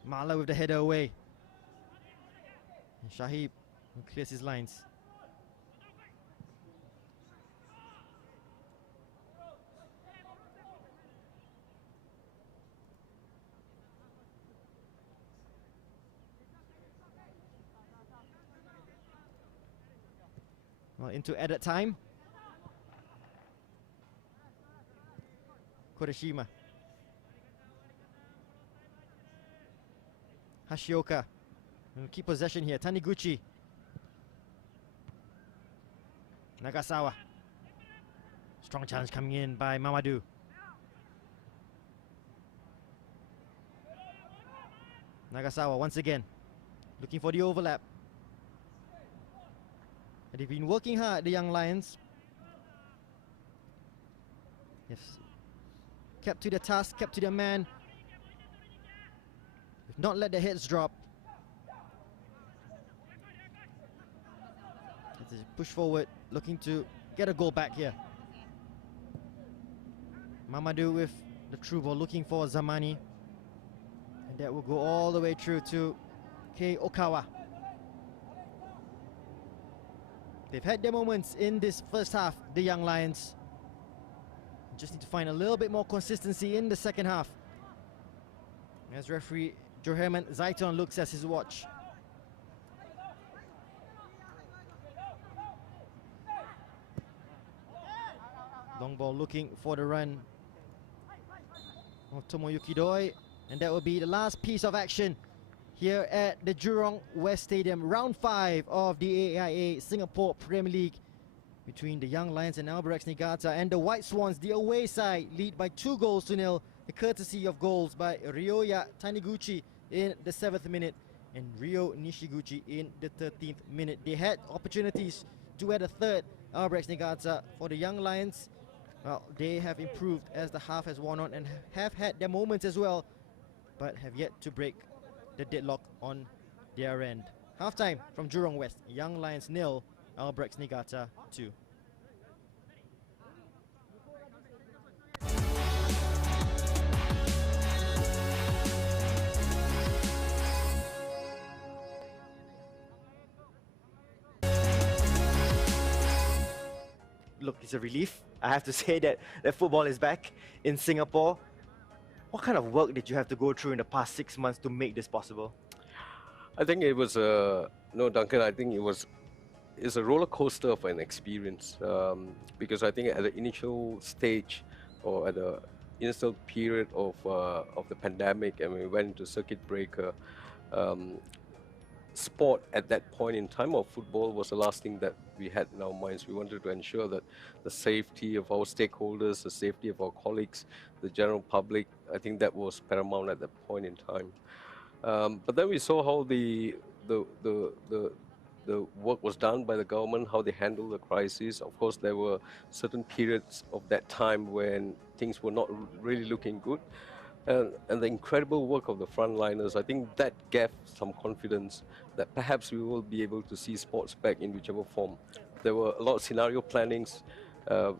Mala with the header away. And Shahib clears his lines. Well, into added time. Kurishima. Hashioka. We'll keep possession here. Taniguchi. Nagasawa. Strong challenge coming in by Mamadou. Nagasawa once again looking for the overlap. And they've been working hard, the Young Lions. Yes. Kept to the task, kept to the man. Not let the heads drop. Push forward, looking to get a goal back here. Mamadou with the through ball, looking for Zamani. And that will go all the way through to Kei Okawa. They've had their moments in this first half, the Young Lions. Just need to find a little bit more consistency in the second half. As referee Joherman Zaiton looks at his watch. Long ball looking for the run of Tomoyuki Doi. And that will be the last piece of action here at the Jurong West Stadium. Round 5 of the AIA Singapore Premier League between the Young Lions and Albirex Niigata. And the White Swans, the away side, lead by 2-0, the courtesy of goals by Ryoya Taniguchi in the 7th minute and Ryo Nishiguchi in the 13th minute. They had opportunities to add a third. Albirex Niigata, for the Young Lions, well, they have improved as the half has worn on and have had their moments as well, but have yet to break the deadlock on their end. Halftime from Jurong West, Young Lions 0, Albirex Niigata 2. Look, it's a relief. I have to say that football is back in Singapore. What kind of work did you have to go through in the past 6 months to make this possible? I think it was a No, Duncan, I think it's a roller coaster of an experience, because I think at the initial stage or at the initial period of the pandemic, and we went into circuit breaker, um, sport at that point in time, or football, was the last thing that we had in our minds. We wanted to ensure that the safety of our stakeholders, the safety of our colleagues, the general public, I think that was paramount at that point in time. But then we saw how the, the, the, the work was done by the government, how they handled the crisis. Of course, there were certain periods of that time when things were not really looking good. And the incredible work of the frontliners, I think that gave some confidence that perhaps we will be able to see sports back in whichever form. There were a lot of scenario plannings. Uh,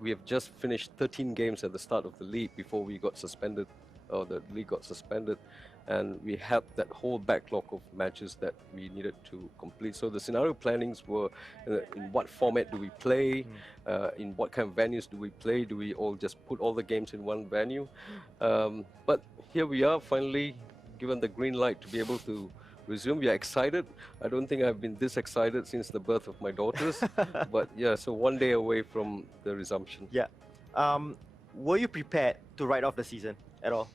we have just finished 13 games at the start of the league before we got suspended, or the league got suspended, and we had that whole backlog of matches that we needed to complete. So the scenario plannings were in what format do we play, in what kind of venues do we play, do we all just put all the games in one venue? But here we are, finally given the green light to be able to resume. We are excited. I don't think I've been this excited since the birth of my daughters. But yeah, so one day away from the resumption. Yeah. Were you prepared to write off the season at all?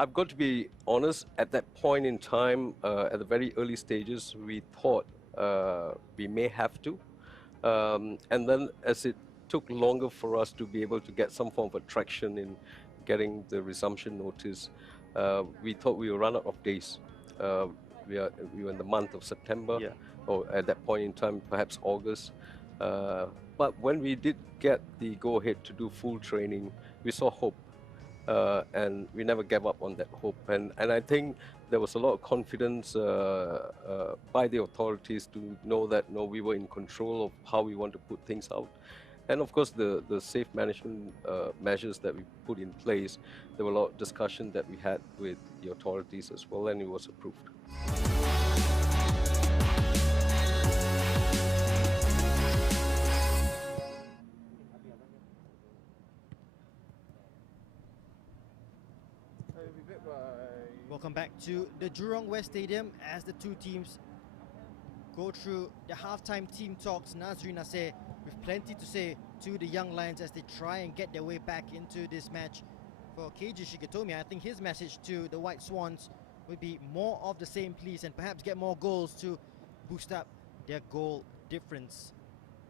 I've got to be honest, at that point in time, at the very early stages, we thought we may have to. And then as it took longer for us to be able to get some form of attraction in getting the resumption notice, we thought we would run out of days. We were in the month of September, Yeah. or at that point in time, perhaps August. But when we did get the go-ahead to do full training, we saw hope. And we never gave up on that hope. And I think there was a lot of confidence by the authorities to know that we were in control of how we want to put things out. And of course, the safe management measures that we put in place, there were a lot of discussion that we had with the authorities as well, and it was approved. Welcome back to the Jurong West Stadium as the two teams go through the halftime team talks. Nazri Nasser with plenty to say to the Young Lions as they try and get their way back into this match. For Keiji Shigetomi, I think his message to the White Swans would be more of the same, please, and perhaps get more goals to boost up their goal difference.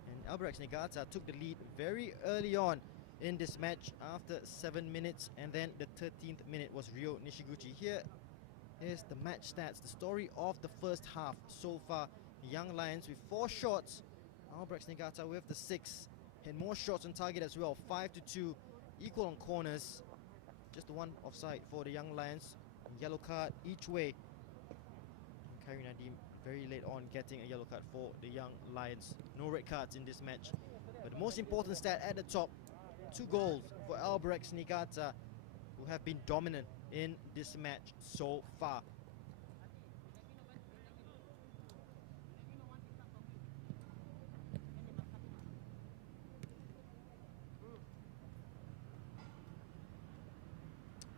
And Albirex Niigata took the lead very early on in this match after 7 minutes, and then the 13th minute was Ryo Nishiguchi. Here is the match stats, the story of the first half so far. The Young Lions with 4 shots, Albirex Niigata with the 6, and more shots on target as well, 5-2, equal on corners, just one offside for the Young Lions, yellow card each way. Karim Nadim very late on getting a yellow card for the Young Lions. No red cards in this match, but the most important stat at the top, 2 goals for Albirex Niigata, who have been dominant in this match so far.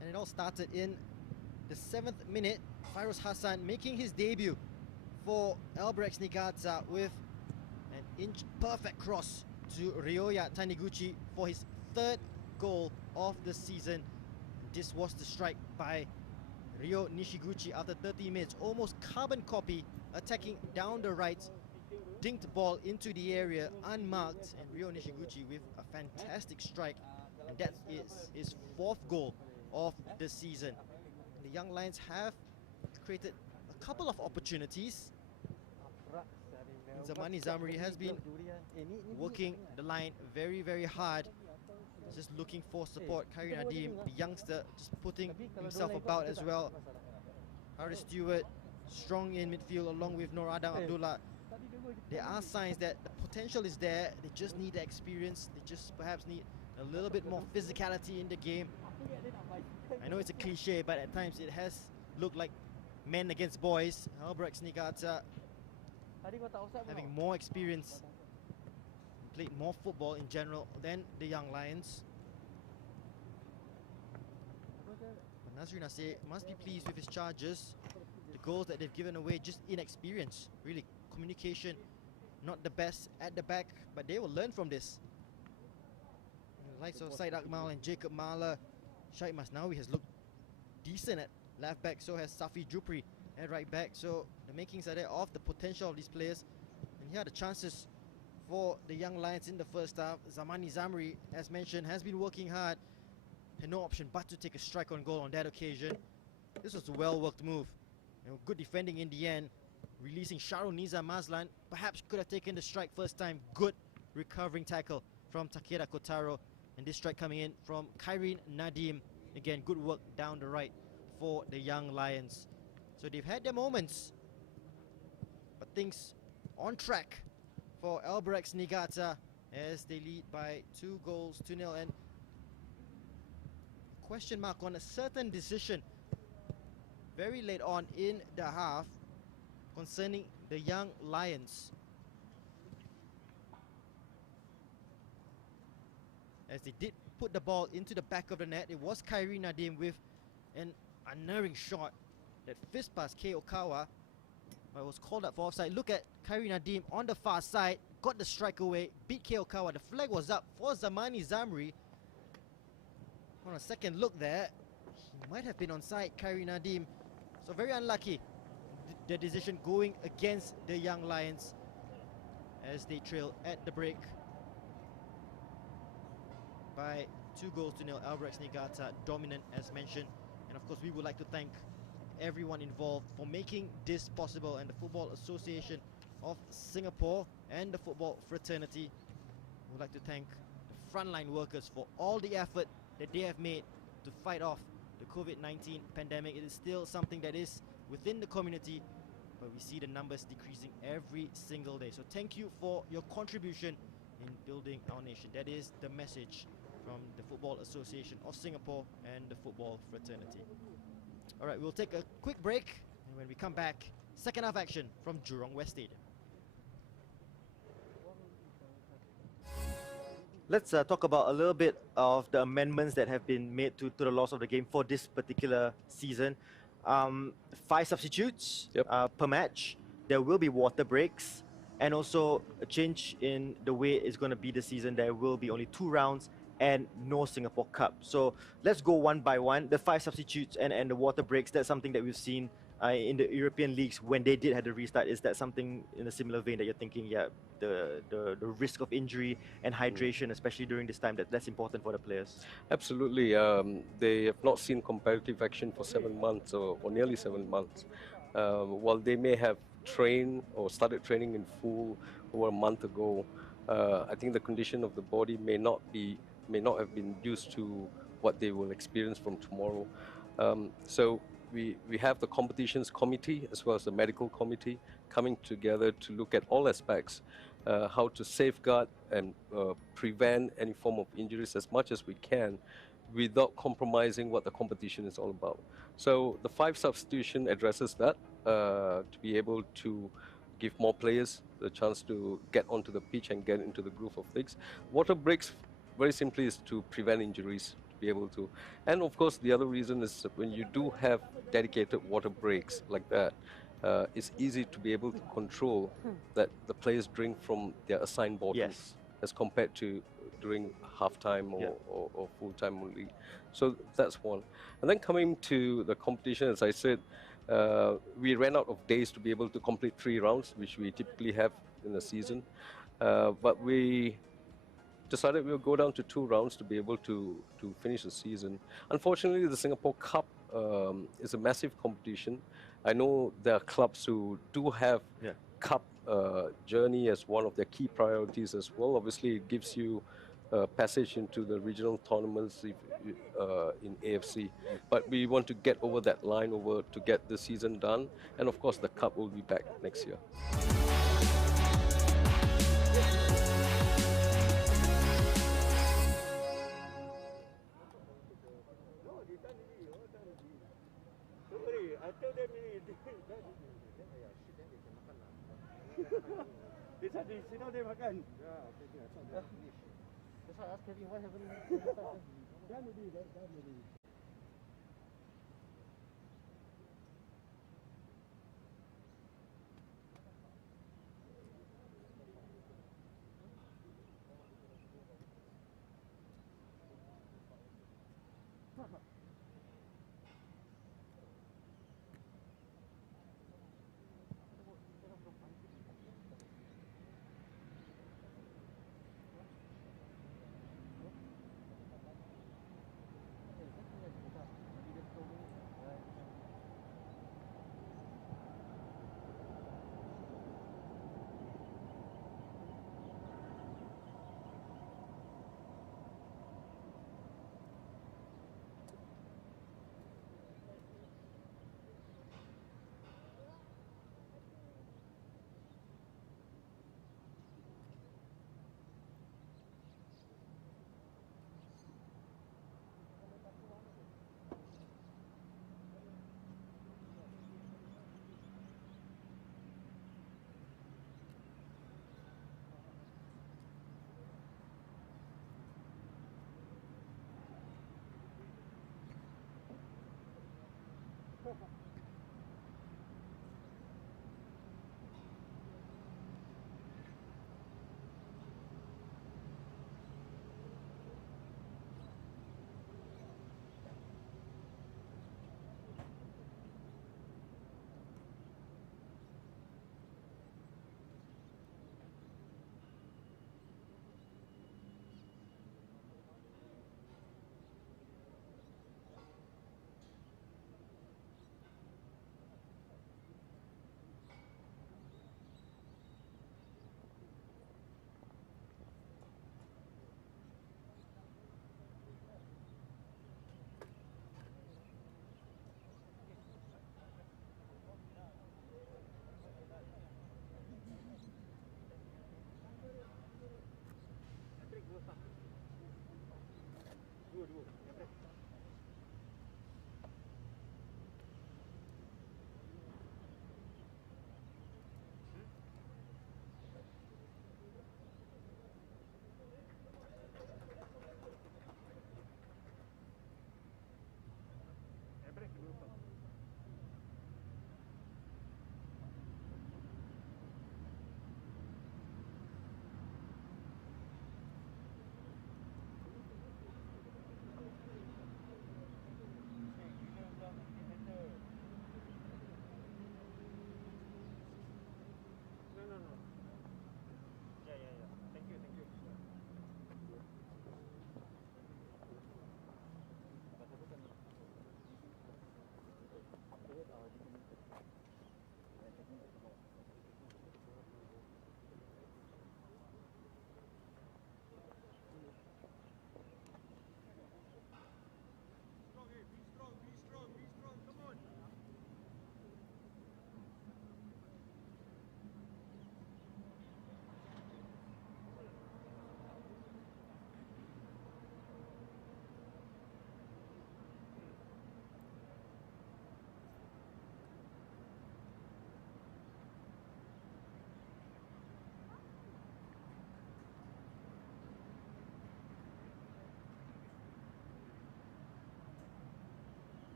And it all started in the 7th minute. Fairoz Hassan making his debut for Albirex Niigata with an inch perfect cross to Ryoya Taniguchi for his 3rd goal of the season. This was the strike by Ryo Nishiguchi after 30 minutes, almost carbon copy, attacking down the right, dinked the ball into the area unmarked, and Ryo Nishiguchi with a fantastic strike, and that is his 4th goal of the season. The Young Lions have created a couple of opportunities. Zamani Zamri has been working the line very, very hard, just looking for support. Karim Nadim, the youngster, just putting himself about as well. Harris Stewart, strong in midfield along with Nur Adam Abdullah. There are signs that the potential is there. They just need the experience. They just perhaps need a little bit more physicality in the game. I know it's a cliche, but at times it has looked like men against boys. Albirex Niigata having more experience, played more football in general than the Young Lions. But Nazri Nasser must be pleased with his charges. the goals that they've given away, just inexperience. Really, communication not the best at the back, but they will learn from this. The likes of Said Akmal and Jacob Mahler. Shaikh Masnawi has looked decent at left back, so has Safi Jupri at right back. So the makings are there of the potential of these players. And here are the chances for the young Lions in the first half. Zamani Zamri, as mentioned, has been working hard. Had no option but to take a strike on goal on that occasion. This was a well-worked move. Good defending in the end. Releasing Shahrul Niza Mazlan. Perhaps could have taken the strike first time. Good recovering tackle from Takeda Kotaro. And this strike coming in from Kyrene Nadim. Again, good work down the right for the young Lions. So they've had their moments, but things on track for Albirex Niigata as they lead by 2-0. And question mark on a certain decision very late on in the half concerning the young Lions, as they did put the ball into the back of the net. It was Kyrene Nadim with an unerring shot that fist past Kei Okawa, but was called up for offside. Look at Kyrene Nadim on the far side, got the strike away, beat Kei Okawa. The flag was up for Zamani Zamri. On a second look there, he might have been onside, Kyrene Nadim. So very unlucky, the decision going against the young Lions as they trail at the break by 2-0. Albirex Niigata dominant as mentioned. And of course we would like to thank everyone involved for making this possible, and the Football Association of Singapore and the football fraternity. We would like to thank the frontline workers for all the effort that they have made to fight off the COVID-19 pandemic. It is still something that is within the community, but we see the numbers decreasing every single day. So thank you for your contribution in building our nation. That is the message from the Football Association of Singapore and the football fraternity. All right, we'll take a quick break, and when we come back, second half action from Jurong West Stadium. Let's talk about a little bit of the amendments that have been made to the laws of the game for this particular season. 5 substitutes per match. There will be water breaks, and also a change in the way it's going to be this season. There will be only 2 rounds and no Singapore Cup. So let's go one by one. The 5 substitutes and the water breaks, that's something that we've seen in the European leagues when they did have the restart. Is that something in a similar vein that you're thinking, yeah, the risk of injury and hydration, especially during this time, that's important for the players? Absolutely. They have not seen competitive action for 7 months or nearly 7 months. While they may have trained or started training in full over a month ago, I think the condition of the body may not have been used to what they will experience from tomorrow. So we have the competitions committee as well as the medical committee coming together to look at all aspects, how to safeguard and prevent any form of injuries as much as we can without compromising what the competition is all about. So the 5 substitution addresses that, to be able to give more players the chance to get onto the pitch and get into the groove of things. Water breaks, very simply, is to prevent injuries, to be able to. And of course, the other reason is when you do have dedicated water breaks like that, it's easy to be able to control that the players drink from their assigned bottles, Yes, as compared to during half-time or full-time only. So that's one. And then coming to the competition, as I said, we ran out of days to be able to complete 3 rounds, which we typically have in a season. But we decided we'll go down to 2 rounds to be able to finish the season. Unfortunately, the Singapore Cup is a massive competition. I know there are clubs who do have Cup journey as one of their key priorities as well. Obviously, it gives you passage into the regional tournaments in AFC. But we want to get over that line to get the season done. And of course, the Cup will be back next year. I tell them they done already. Then shit, then they can makan lah. They said they sit down there makan. Yeah, okay, I thought they finished. That's why I asked Kevin, why haven't you done already?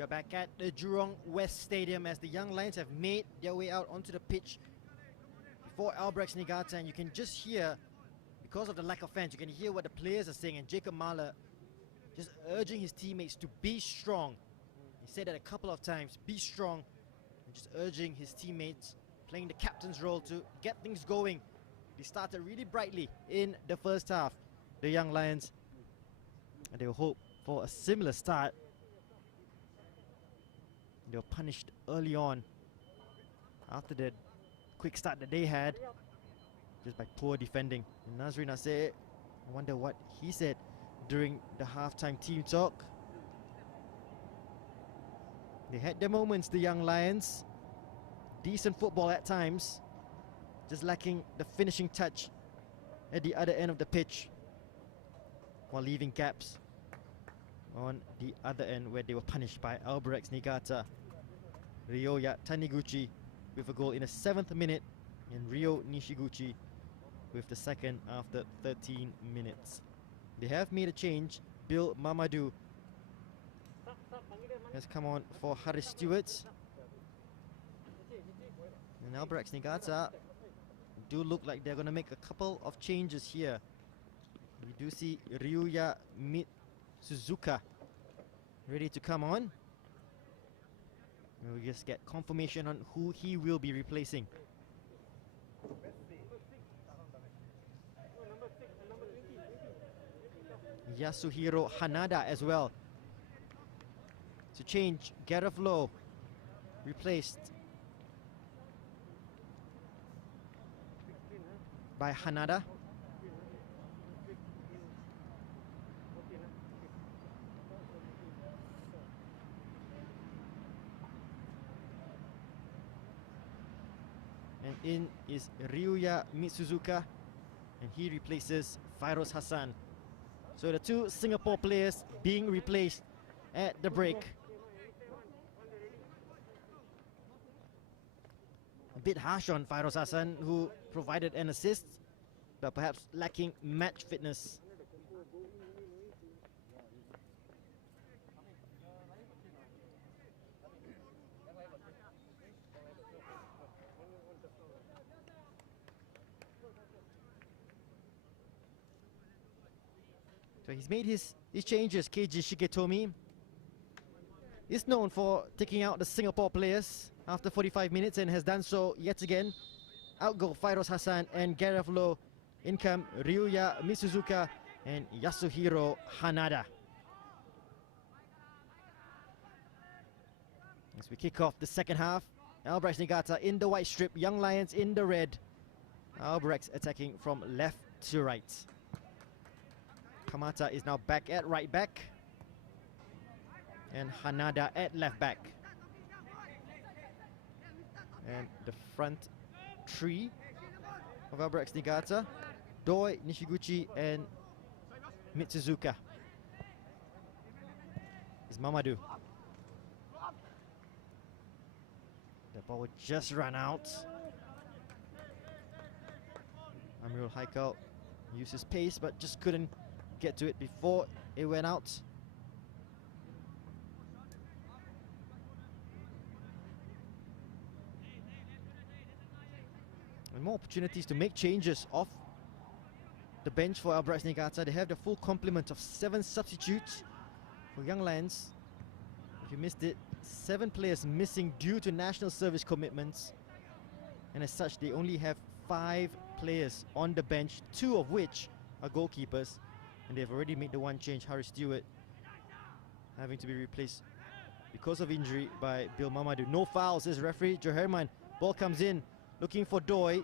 We are back at the Jurong West Stadium as the Young Lions have made their way out onto the pitch before Albirex Niigata, and you can just hear, because of the lack of fans, you can hear what the players are saying, and Jacob Mahler just urging his teammates to be strong. He said that a couple of times, be strong, and just urging his teammates, playing the captain's role to get things going. They started really brightly in the first half, the Young Lions, and they will hope for a similar start. They were punished early on after the quick start that they had, just by poor defending. And Nazri Naseh, I wonder what he said during the halftime team talk. They had their moments, the Young Lions. Decent football at times, just lacking the finishing touch at the other end of the pitch, while leaving gaps on the other end where they were punished by Albirex Niigata. Ryoya Taniguchi with a goal in the 7th minute, and Ryo Nishiguchi with the second after 13 minutes. They have made a change. Bill Mamadou has come on for Harris Stewart. And Albirex Niigata do look like they're going to make a couple of changes here. We do see Ryuya Mitsuzuka ready to come on. We'll just get confirmation on who he will be replacing. Yasuhiro Hanada as well. To change, Gareth Lowe replaced by Hanada. And in is Ryuya Mitsuzuka, and he replaces Fairoz Hassan. So the two Singapore players being replaced at the break. A bit harsh on Fairoz Hassan, who provided an assist, but perhaps lacking match fitness. So he's made his changes. Keiji Shigetomi is known for taking out the Singapore players after 45 minutes and has done so yet again. Out go Fairoz Hassan and Gareth Lowe. In come Ryuya Mitsuzuka and Yasuhiro Hanada. As we kick off the second half, Albirex Niigata in the white strip, Young Lions in the red. Albirex attacking from left to right. Kamata is now back at right back, and Hanada at left back. And the front three of Albirex Niigata Doi, Nishiguchi, and Mitsuzuka. It's Mamadou. The ball would just run out. Amirul Haikal used his pace but just couldn't get to it before it went out. And more opportunities to make changes off the bench for Albirex Niigata. They have the full complement of 7 substitutes for Young Lions. If you missed it, 7 players missing due to national service commitments. And as such, they only have 5 players on the bench, 2 of which are goalkeepers. And they've already made the one change, Harry Stewart having to be replaced because of injury by Bill Mamadou. No foul, says referee Joe Herman. Ball comes in, looking for Doi.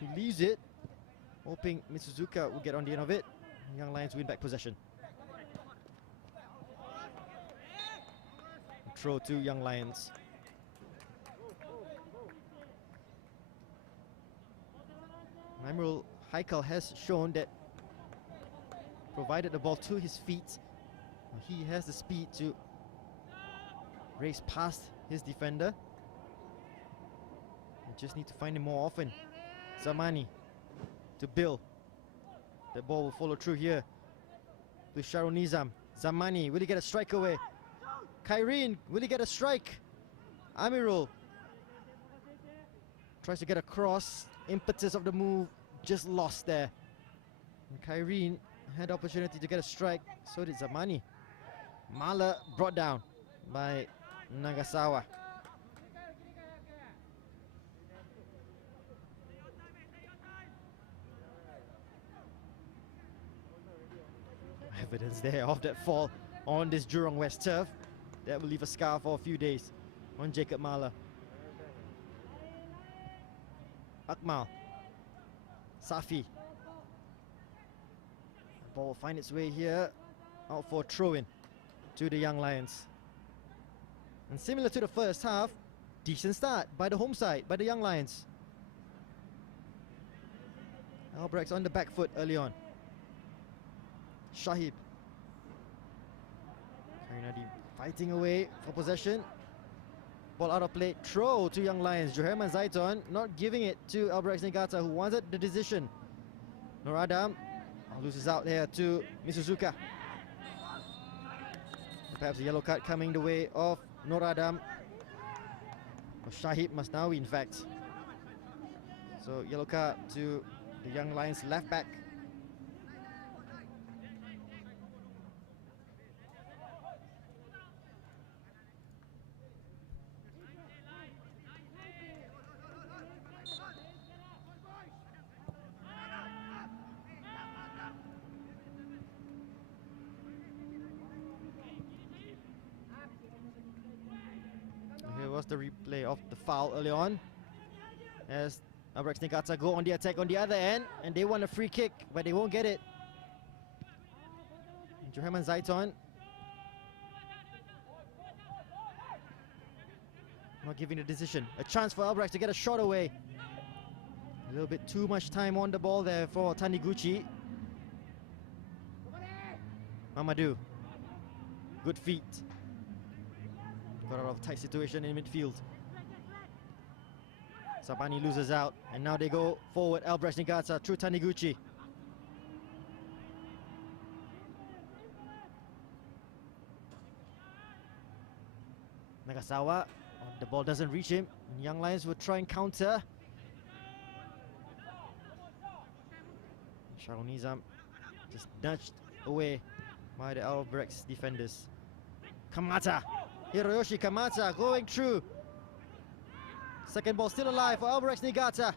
He leaves it, hoping Mitsuzuka will get on the end of it. Young Lions win back possession. Throw to Young Lions. Amirul Haikal has shown that provided the ball to his feet, he has the speed to race past his defender. You just need to find him more often. Zamani to Bill. The ball will follow through here to Sharon Nizam. Zamani, will he get a strike away? Kyrene, will he get a strike? Amirul tries to get across. Impetus of the move just lost there. And Kyrene had the opportunity to get a strike, so did Zamani. Mala brought down by Nagasawa. Evidence there of that fall on this Jurong West turf. That will leave a scar for a few days on Jacob Mala. Akmal. Safi. The ball will find its way here. Out for a throw-in to the Young Lions. And similar to the first half, decent start by the home side, by the Young Lions. Albirex on the back foot early on. Shahib. Karinadi fighting away for possession. Ball out of play. Throw to Young Lions. Joherman Zaiton not giving it to Albirex Niigata, who wanted the decision. Nur Adam loses out here to Mitsuzuka. Perhaps a yellow card coming the way of Nur Adam. Or Shahib Masnawi, in fact. So yellow card to the Young Lions left back. Here was the replay of the foul early on, as Albirex Niigata go on the attack on the other end, and they want a free kick, but they won't get it. Joherman Zaiton not giving the decision. A chance for Albirex to get a shot away. A little bit too much time on the ball there for Taniguchi. Mamadou. Good feet. Got out of a tight situation in midfield. Sabani loses out, and now they go forward. Albirex Niigata through Taniguchi. Nagasawa, the ball doesn't reach him. Young Lions will try and counter. Sharonizam just nudged away by the Albirex defenders. Kamata, Hiroyoshi Kamata going through. Second ball still alive for Albirex Niigata.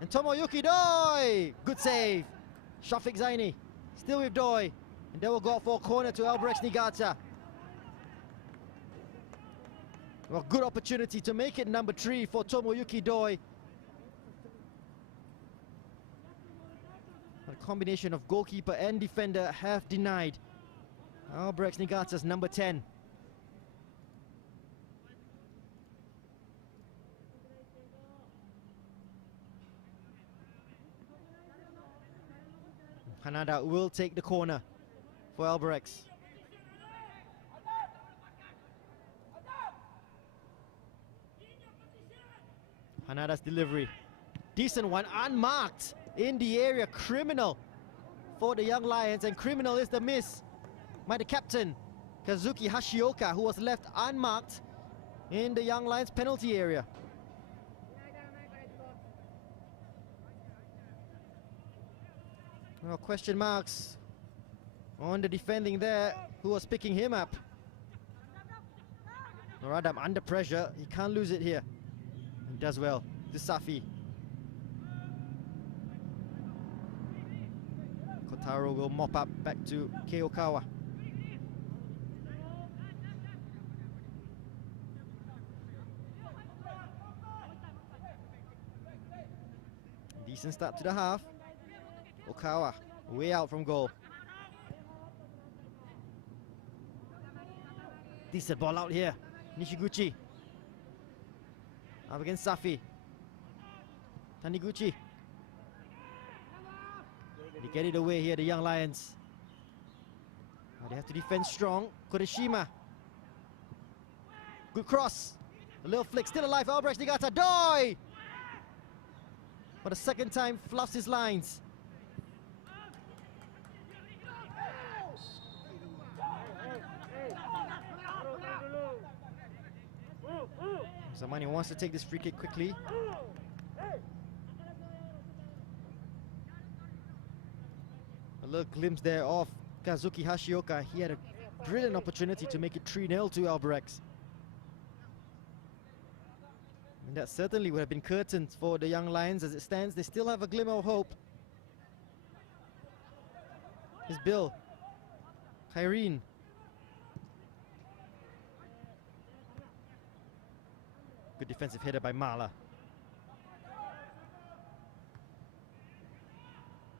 And Tomoyuki Doi, good save. Shafiq Zaini still with Doi, and they will go out for a corner to Albirex Niigata. Well, good opportunity to make it number 3 for Tomoyuki Doi. A combination of goalkeeper and defender have denied Albirex Niigata's number 10. Hanada will take the corner for Albirex. Hanada's delivery. Decent one, unmarked in the area. Criminal for the Young Lions, and criminal is the miss by the captain, Kazuki Hashioka, who was left unmarked in the Young Lions penalty area. Well, question marks on the defending there. Who was picking him up? Noradam under pressure. He can't lose it here. He does well. This Safi. Kotaro will mop up back to Keokawa. Decent start to the half. Okawa way out from goal. Decent ball out here. Nishiguchi up against Safi. Taniguchi. They get it away here, the Young Lions. Now they have to defend strong. Kurishima. Good cross. A little flick, still alive. Albirex Niigata. Doi! For the second time, fluffs his lines. Zamani wants to take this free kick quickly. A little glimpse there of Kazuki Hashioka. He had a brilliant opportunity to make it 3-0 to Albirex. And that certainly would have been curtains for the Young Lions. As it stands, they still have a glimmer of hope. Here's Bill. Kyrene. Good defensive header by Mala.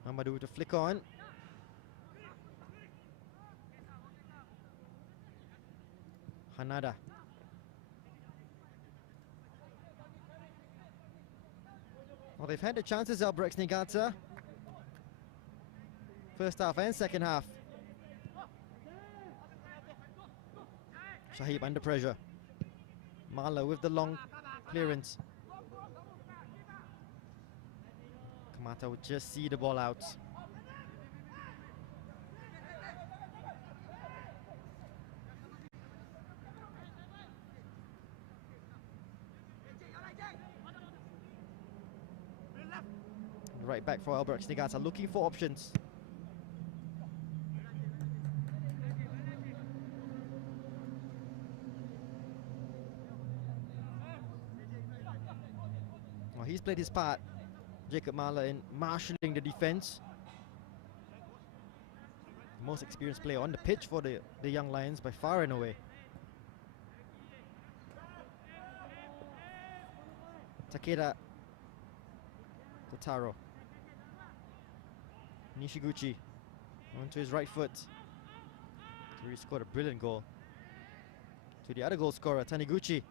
Mamadou with a flick on. Hanada. Well, they've had the chances, Albirex Niigata. First half and second half. Shahib under pressure. Mala with the long clearance. Kamata would just see the ball out. Right back for Albirex Niigata, looking for options. Well, he's played his part, Jacob Mala, in marshalling the defense. The most experienced player on the pitch for the Young Lions by far and away. Takeda Kotaro. Nishiguchi onto his right foot. He scored a brilliant goal. To the other goal scorer, Taniguchi.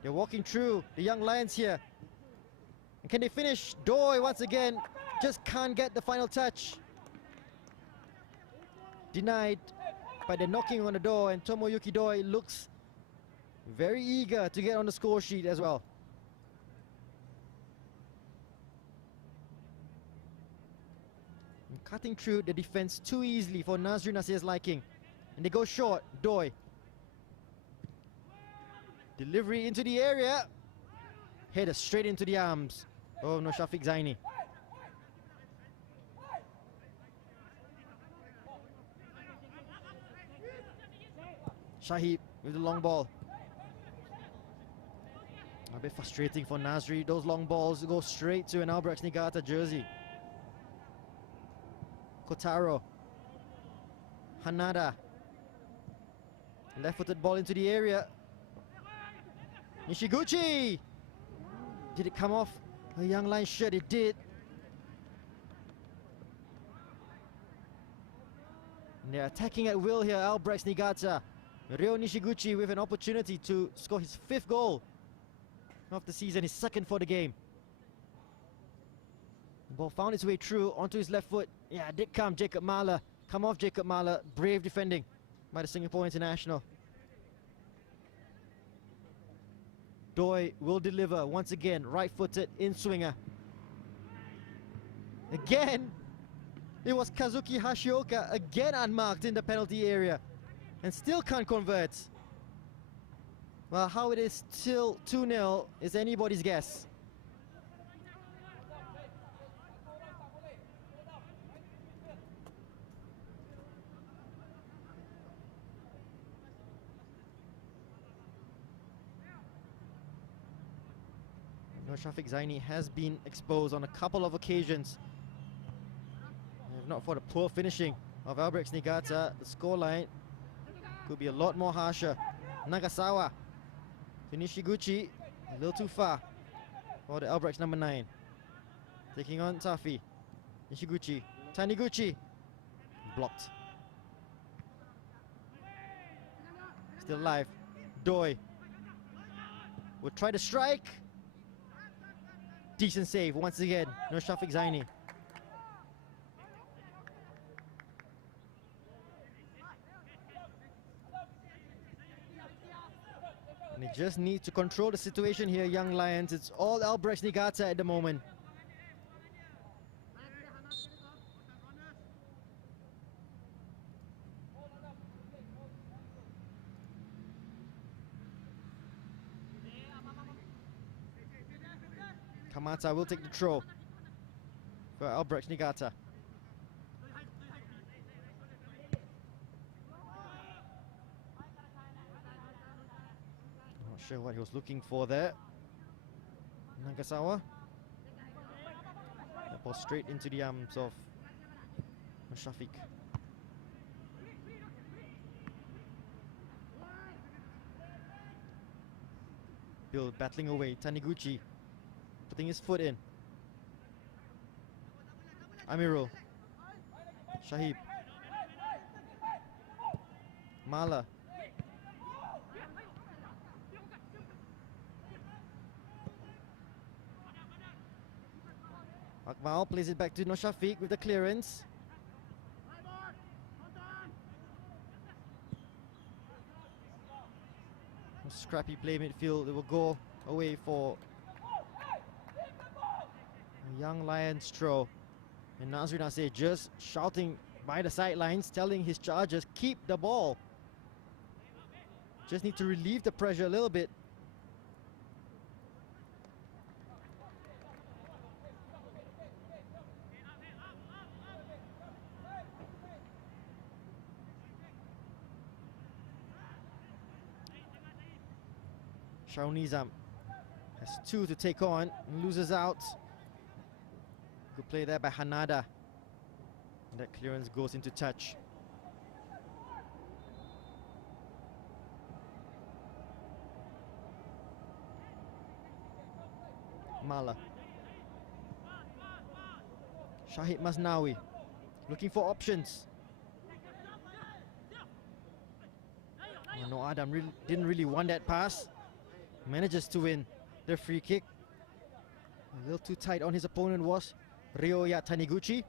They're walking through the Young Lions here. And can they finish? Doi once again just can't get the final touch. Denied by the knocking on the door, and Tomoyuki Doi looks very eager to get on the score sheet as well. Cutting through the defense too easily for Nazri Nasir's liking. And they go short. Doi. Delivery into the area. Header straight into the arms of Shafiq Zaini. Shahib with the long ball. A bit frustrating for Nazri. Those long balls go straight to an Albirex Niigata jersey. Kotaro. Hanada. Left-footed ball into the area. Nishiguchi! Did it come off a Young Lions shirt? It did. And they're attacking at will here, Albirex Niigata. Ryo Nishiguchi with an opportunity to score his 5th goal of the season, his 2nd for the game. Ball found its way through onto his left foot. Yeah, did come Jacob Mahler. Come off Jacob Mahler. Brave defending by the Singapore international. Doi will deliver once again. Right-footed in-swinger. Again, it was Kazuki Hashioka again unmarked in the penalty area and still can't convert. Well, how it is still 2-0 is anybody's guess. No, Shafiq Zaini has been exposed on a couple of occasions. If not for the poor finishing of Albirex Niigata, the scoreline could be a lot more harsher. Nagasawa to Nishiguchi, a little too far for the Albirex number 9. Taking on Tafi. Nishiguchi, Taniguchi, blocked. Still alive. Doi will try to strike. Decent save once again. No Shafiq Zaini. And they just need to control the situation here, Young Lions. It's all Albirex Niigata at the moment. Kamata will take the throw for Albirex Niigata. Not sure what he was looking for there. Nagasawa. That ball straight into the arms of Shafiq. Bill battling away. Taniguchi putting his foot in. Amirul. Shahib. Mala. Akmal plays it back to Shafiq with the clearance. Scrappy play midfield. It will go away for a Young Lions throw. And Nazri Nasir just shouting by the sidelines, telling his chargers, keep the ball. Just need to relieve the pressure a little bit. Shaunizam has 2 to take on and loses out. Good play there by Hanada. And that clearance goes into touch. Mala. Shahid Masnawi looking for options. Oh, no, Adam didn't really want that pass. Manages to win the free kick. A little too tight on his opponent was Ryoya Taniguchi.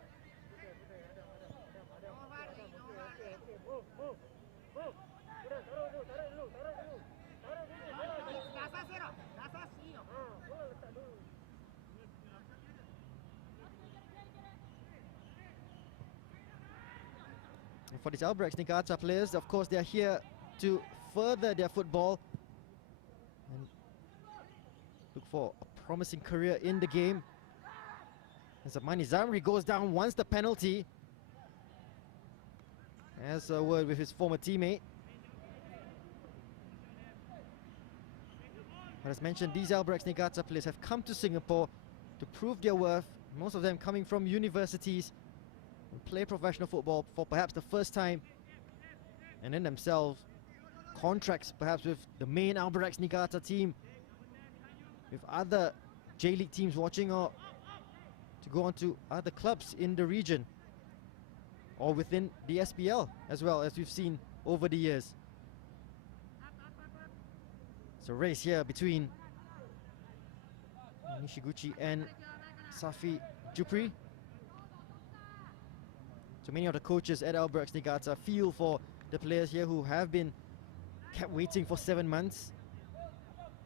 And for these Albirex Niigata players, of course, they are here to further their football and look for a promising career in the game. As Amani Zamri goes down once the penalty. Has a word with his former teammate. But as mentioned, these Albirex Niigata players have come to Singapore to prove their worth. Most of them coming from universities and play professional football for perhaps the first time. And in themselves, contracts perhaps with the main Albirex Niigata team, with other J-League teams watching, or to go on to other clubs in the region or within the SPL as well, as we've seen over the years. It's a race here between Nishiguchi and Safi Jupri. So many of the coaches at Albirex Niigata feel for the players here who have been kept waiting for 7 months.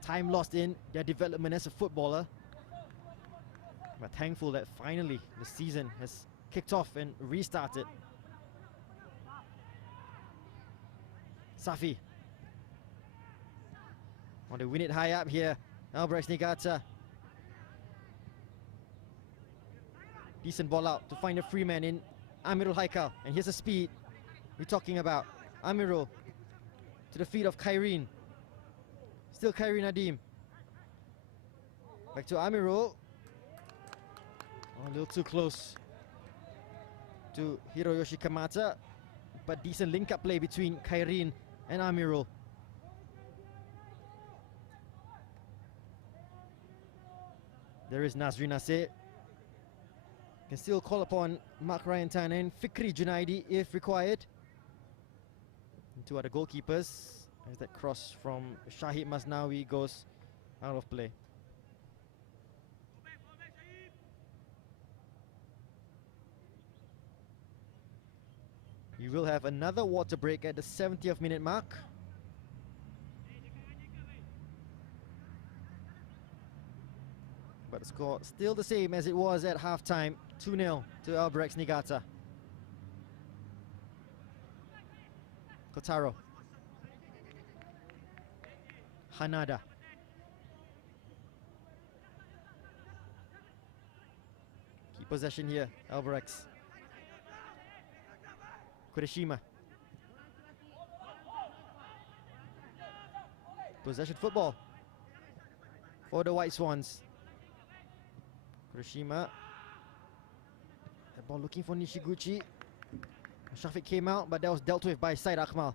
Time lost in their development as a footballer. But thankful that finally the season has kicked off and restarted. Safi. Want to win it high up here. Albirex Niigata. Decent ball out to find a free man in Amirul Haikal. And here's the speed we're talking about. Amirul to the feet of Kyrene. Still Kyrene Nadim. Back to Amirul. Oh, a little too close to Hiroyoshi Kamata. But decent link-up play between Kyrene and Amirul. There is Nazri Nasir. Can still call upon Mark Ryan Tan and Fikri Junaidi if required. And two other goalkeepers. As that cross from Shahid Masnawi goes out of play. You will have another water break at the 70th minute mark. But the score still the same as it was at halftime. 2-0 to Albirex Niigata. Kotaro. Hanada. Keep possession here, Albirex. Kureshima. Possession football for the White Swans. Kureshima. The ball looking for Nishiguchi. Shafiq came out, but that was dealt with by Said Akmal.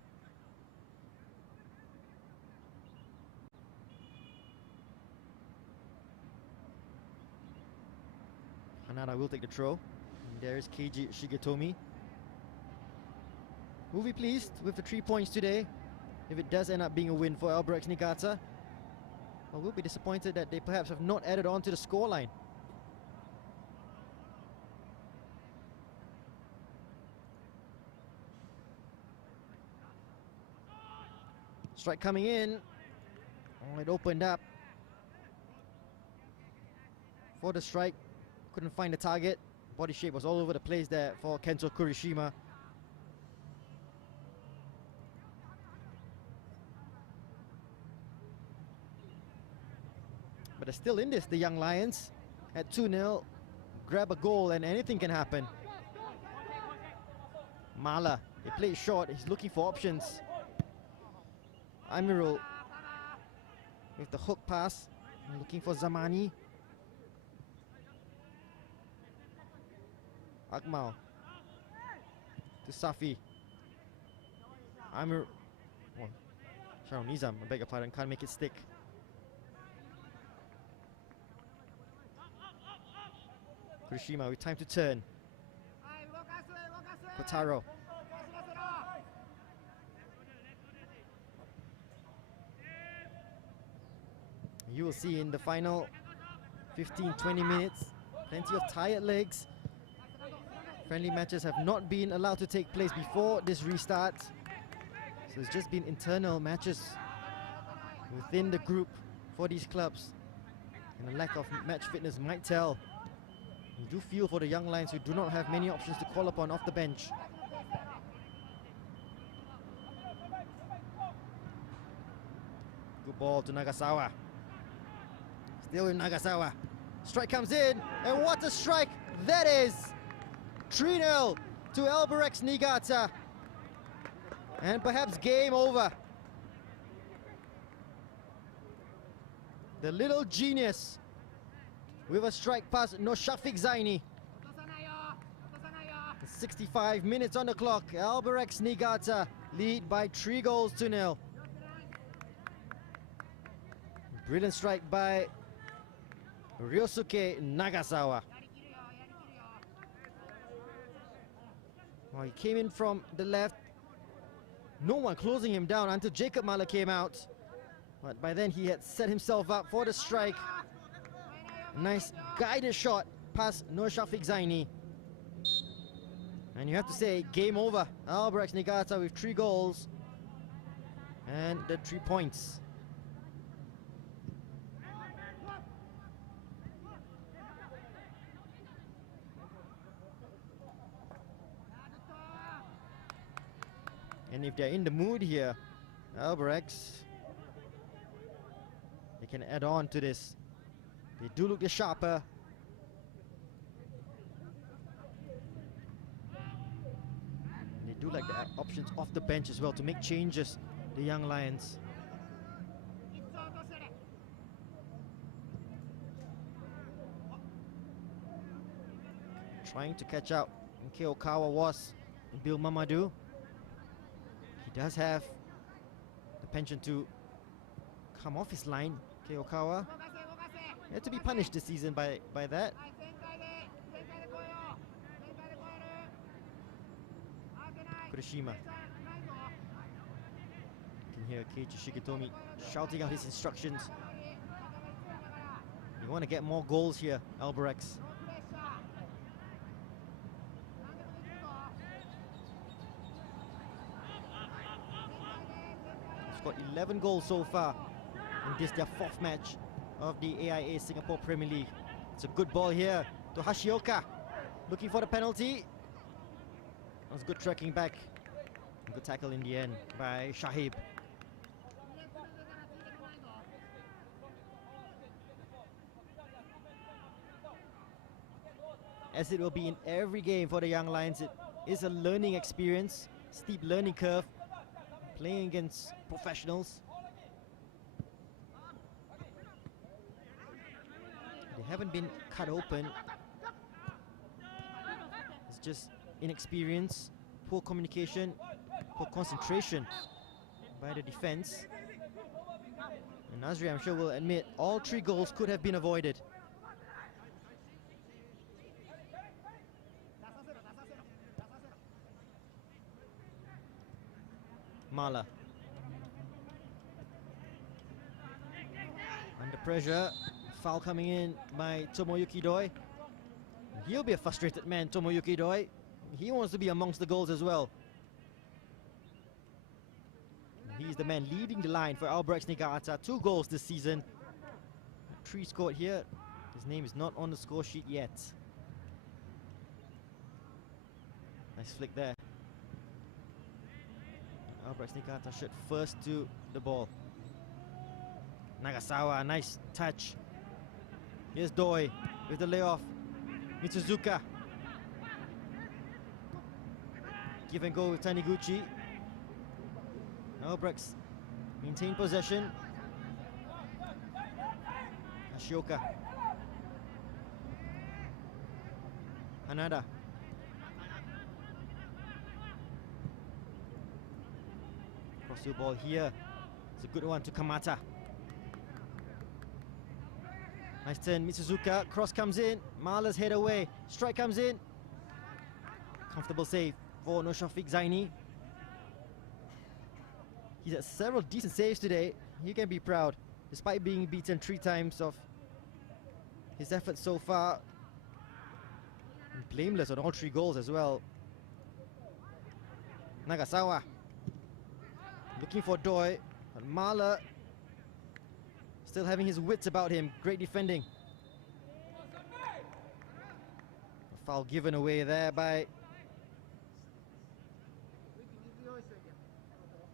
Hanada will take the throw. And there is Keiji Shigetomi. Will be pleased with the 3 points today if it does end up being a win for Albirex Niigata. But we'll be disappointed that they perhaps have not added on to the scoreline. Strike coming in. Oh, it opened up for the strike. Couldn't find the target. Body shape was all over the place there for Kento Kurishima. But they're still in this, the Young Lions. At 2-0, grab a goal and anything can happen. Mala, he played short, he's looking for options. Amirul with the hook pass, looking for Zamani. Akmal to Safi. Amir, oh, Sharon Nizam, I beg your pardon, can't make it stick. Kurishima with time to turn. Kotaro. You will see in the final 15-20 minutes, plenty of tired legs. Friendly matches have not been allowed to take place before this restart. So it's just been internal matches within the group for these clubs. And a lack of match fitness might tell. You do feel for the Young Lions who do not have many options to call upon off the bench. Good ball to Nagasawa. Still with Nagasawa. Strike comes in, and what a strike that is! 3-0 to Albirex Niigata. And perhaps game over. The little genius with a strike past Noshafiq Zaini. 65 minutes on the clock. Albirex Niigata lead by 3-0. Brilliant strike by Ryosuke Nagasawa. Well, he came in from the left. No one closing him down until Jacob Mahler came out. But by then he had set himself up for the strike. Nice guided shot past Nur Shafiq Zaini. And you have to say, game over. Albirex Niigata with 3 goals and the 3 points. And if they're in the mood here, Albirex, they can add on to this. They do look the sharper. And they do like the options off the bench as well to make changes, the young Lions. Trying to catch up. Keokawa was Bill Mamadou. He does have the penchant to come off his line, Keokawa. He had to be punished this season by that. Kurashima. You can hear Keiichi Shigetomi shouting out his instructions. You want to get more goals here, Albirex. Got 11 goals so far in this their 4th match of the AIA Singapore Premier League. It's a good ball here to Hashioka, looking for the penalty. That was good tracking back. Good tackle in the end by Shahib. As it will be in every game for the young Lions, it is a learning experience, steep learning curve, playing against professionals. They haven't been cut open. It's just inexperience, poor communication, poor concentration by the defense. And Nasri, I'm sure, will admit all 3 goals could have been avoided. Mala. Under pressure. Foul coming in by Tomoyuki Doi. He'll be a frustrated man, Tomoyuki Doi. He wants to be amongst the goals as well. He's the man leading the line for Albirex Niigata. 2 goals this season. 3 scored here. His name is not on the score sheet yet. Nice flick there. Albirex Niigata should first to the ball. Nagasawa, nice touch. Here's Doi with the layoff. Mitsuzuka. Give and go with Taniguchi. Albirex maintain possession. Ashioka. Hanada. Cross the ball here. It's a good one to Kamata. Nice turn, Mitsuzuka. Cross comes in. Mala's head away. Strike comes in. Comfortable save for Nur Shafiq Zaini. He's had several decent saves today. He can be proud, despite being beaten 3 times of his efforts so far. And blameless on all 3 goals as well. Nagasawa. Looking for Doi, but Mala still having his wits about him. Great defending. A foul given away there by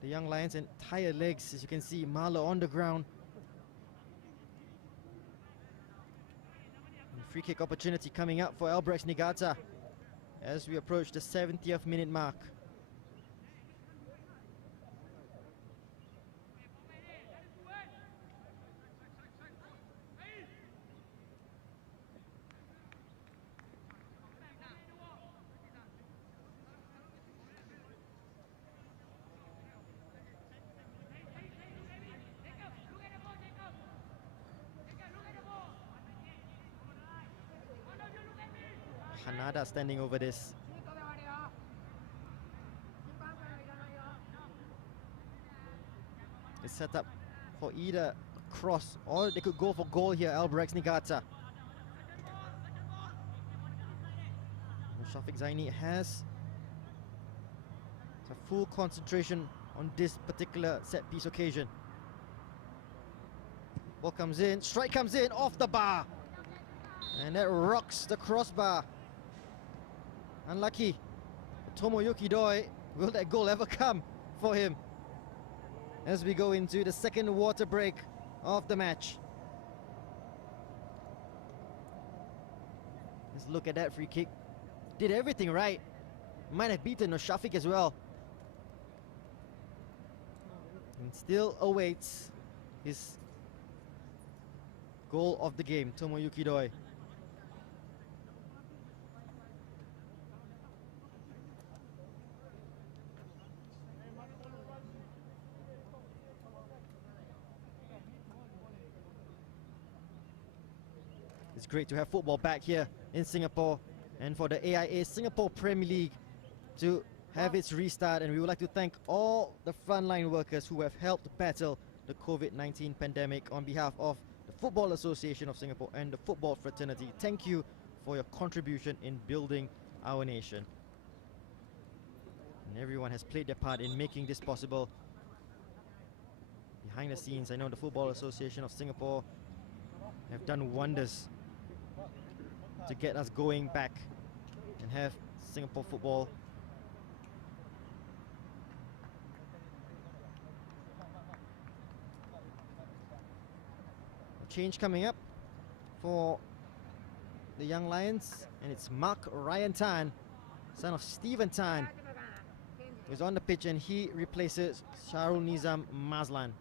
the young Lions, and tired legs, as you can see. Mala on the ground. And free kick opportunity coming up for Albirex Niigata as we approach the 70th minute mark. Hanada standing over this. It's set up for either cross or they could go for goal here, Albirex Niigata. Shafiq Zaini has a full concentration on this particular set piece occasion. Ball comes in, strike comes in off the bar, and that rocks the crossbar. Unlucky. Tomoyuki Doi, will that goal ever come for him? As we go into the second water break of the match. Let's look at that free kick. Did everything right. Might have beaten Shafiq as well. And still awaits his goal of the game, Tomoyuki Doi. It's great to have football back here in Singapore, and for the AIA Singapore Premier League to have its restart. And we would like to thank all the frontline workers who have helped battle the COVID-19 pandemic on behalf of the Football Association of Singapore and the football fraternity. Thank you for your contribution in building our nation. And everyone has played their part in making this possible. Behind the scenes, I know the Football Association of Singapore have done wonders to get us going back and have Singapore football a change coming up for the Young Lions, and it's Mark Ryan Tan, son of Stephen Tan, who's on the pitch, and he replaces Sharul Nizam Mazlan.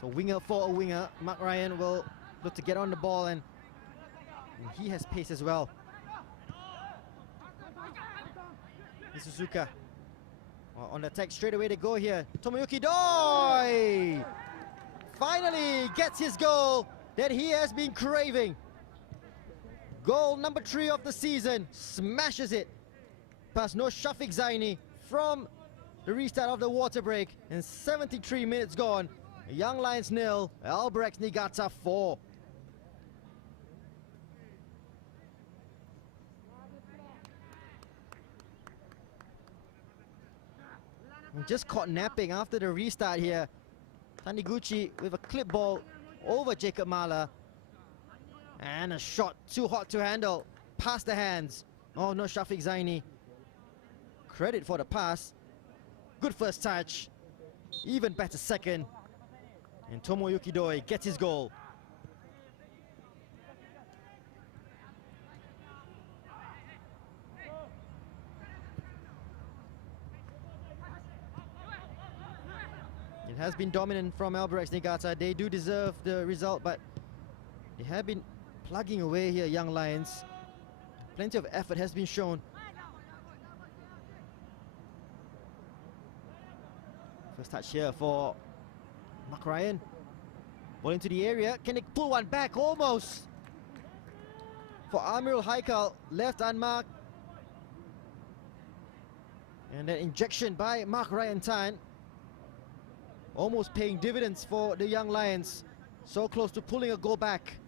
So winger for a winger, Mark Ryan will look to get on the ball, and he has pace as well. Suzuka on the attack straight away they go here. Tomoyuki Doi finally gets his goal that he has been craving. Goal number 3 of the season, smashes it past Shafiq Zaini from the restart of the water break, and 73 minutes gone. Young Lions 0, Albirex Niigata 4. And just caught napping after the restart here. Taniguchi with a clip ball over Jacob Mahler. And a shot too hot to handle. Past the hands. Oh no, Shafiq Zaini. Credit for the pass. Good first touch. Even better second. And Tomoyuki Doi gets his goal. It has been dominant from Albirex Niigata. They do deserve the result, but they have been plugging away here, Young Lions. Plenty of effort has been shown. First touch here for Mark Ryan. Ball into the area. Can they pull one back? Almost. For Amirul Haikal, left unmarked. And that injection by Mark Ryan Tan, almost paying dividends for the Young Lions. So close to pulling a goal back.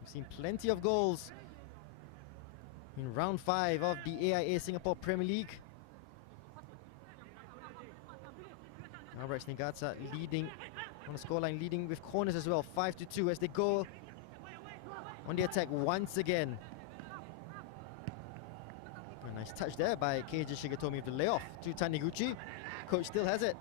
We've seen plenty of goals in round 5 of the AIA Singapore Premier League. Albirex Niigata leading on the scoreline, leading with corners as well, 5-2 as they go on the attack once again. A nice touch there by Keiji Shigetomi with the layoff to Taniguchi. Coach still has it.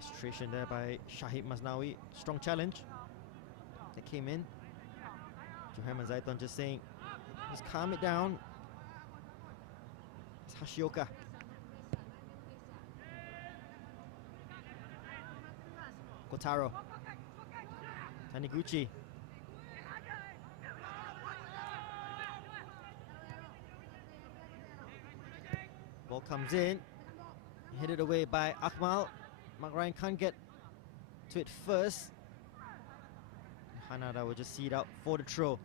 Frustration there by Shahid Masnawi. Strong challenge that came in. Johaman Zaiton just saying, just calm it down. It's Hashioka. Kotaro. Taniguchi. Ball comes in, headed away by Akmal. Mark Ryan can't get to it first. Hanada will just see it out for the throw.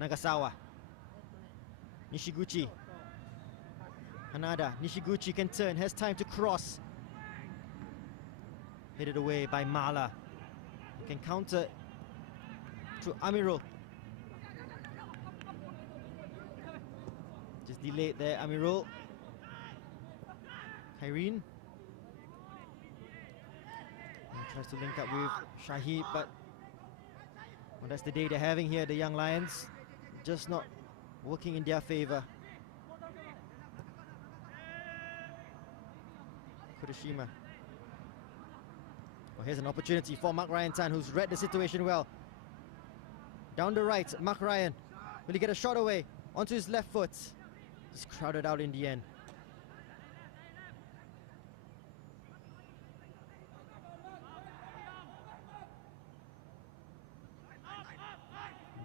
Nagasawa. Nishiguchi. Hanada. Nishiguchi can turn, has time to cross. Headed away by Mala. Can counter to Amirul. Just delayed there, Amirul. Kyrene. Tries to link up with Shahid, but well, that's the day they're having here, the young Lions. Just not working in their favor. Kurashima. Well, here's an opportunity for Mark Ryan Tan, who's read the situation well. Down the right, Mark Ryan. Will he get a shot away? Onto his left foot. Just crowded out in the end.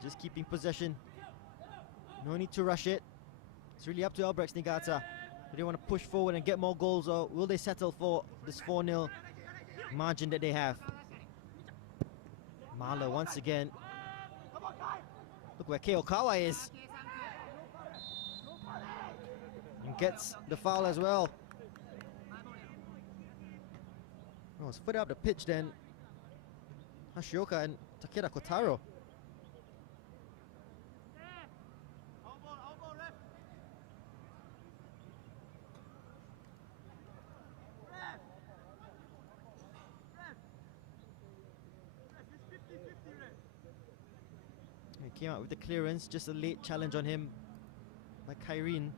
Just keeping possession. No need to rush it. It's really up to Albirex Niigata. Do they want to push forward and get more goals, or will they settle for this 4-0 margin that they have? Marla once again. Look where Keokawa is. And gets the foul as well. Oh, it's further up the pitch than Hashioka and Takeda Kotaro. He came out with the clearance, just a late challenge on him by Kyrene.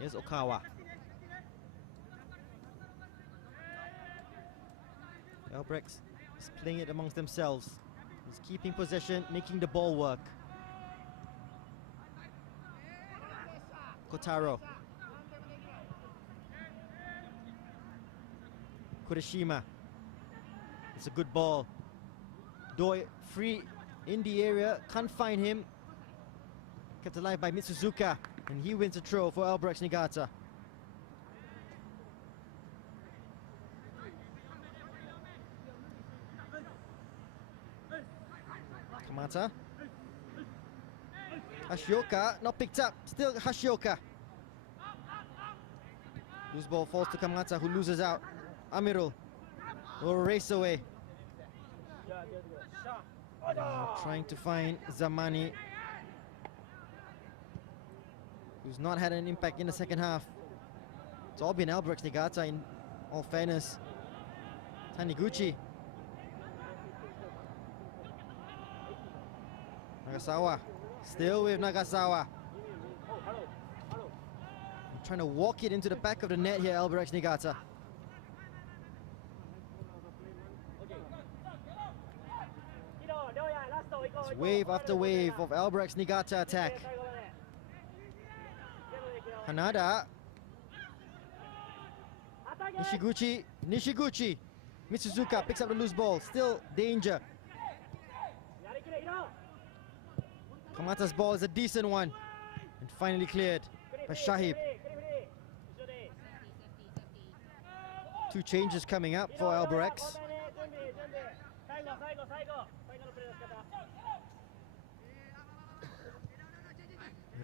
Here's Okawa. Albirex is playing it amongst themselves. He's keeping possession, making the ball work. Kotaro. Kurashima. It's a good ball. Doi free in the area, can't find him. Kept alive by Mitsuzuka, and he wins a throw for Albirex Niigata. Kamata. Hashioka, not picked up, still Hashioka. Loose ball falls to Kamata, who loses out. Amirul will race away. Trying to find Zamani, who's not had an impact in the second half. It's all been Albirex Niigata in all fairness. Taniguchi. Nagasawa, still with Nagasawa. Trying to walk it into the back of the net here, Albirex Niigata. It's wave after wave of Albirex Niigata attack. Hanada. Nishiguchi. Mitsuzuka picks up the loose ball. Still danger. Kamata's ball is a decent one. And finally cleared by Shahib. Two changes coming up for Albirex.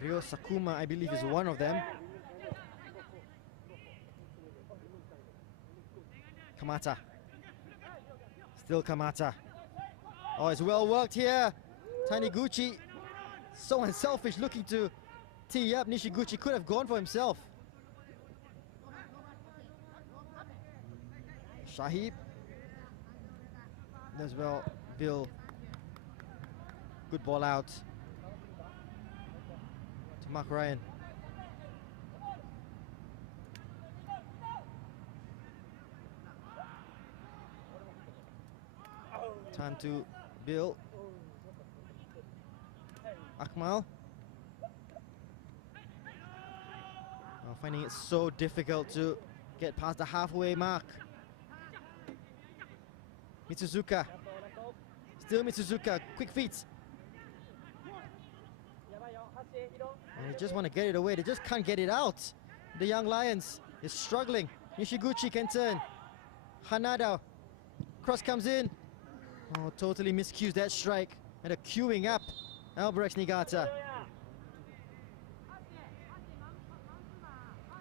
Ryo Sakuma, I believe, is one of them. Kamata. Still Kamata. Oh, it's well worked here. Taniguchi, so unselfish, looking to tee up. Nishiguchi could have gone for himself. Shahib. As well, Bill. Good ball out to Mark Ryan. Time to Bill. Akmal. I'm finding it so difficult to get past the halfway mark. Mitsuzuka. Still Mitsuzuka. Quick feet. And they just want to get it away. They just can't get it out. The Young Lions is struggling. Nishiguchi can turn. Hanada. Cross comes in. Oh, totally miscues that strike. And a queuing up. Albirex Niigata.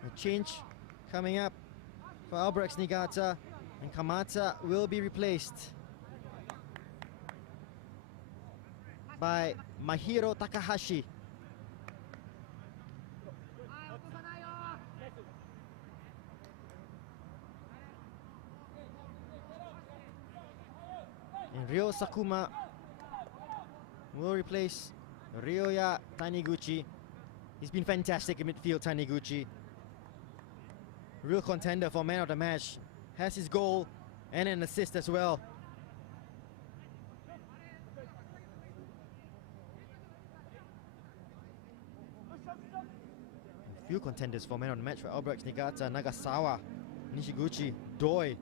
A change coming up for Albirex Niigata. And Kamata will be replaced by Mahiro Takahashi. And Ryo Sakuma will replace Ryoya Taniguchi. He's been fantastic in midfield, Taniguchi. Real contender for man of the match. Has his goal and an assist as well. Few contenders for man of the match for Albirex Niigata, Nagasawa, Nishiguchi, Doi.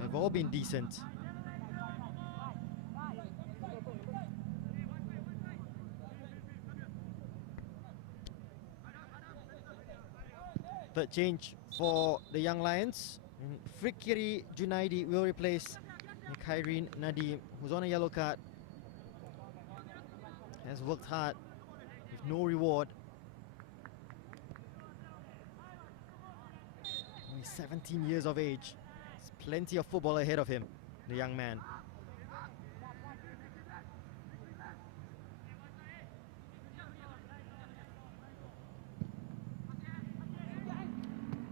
They've all been decent. Third change for the Young Lions. Fikri Junaidi will replace Kyrene Nadim, who's on a yellow card. Has worked hard with no reward. Only 17 years of age. There's plenty of football ahead of him, the young man.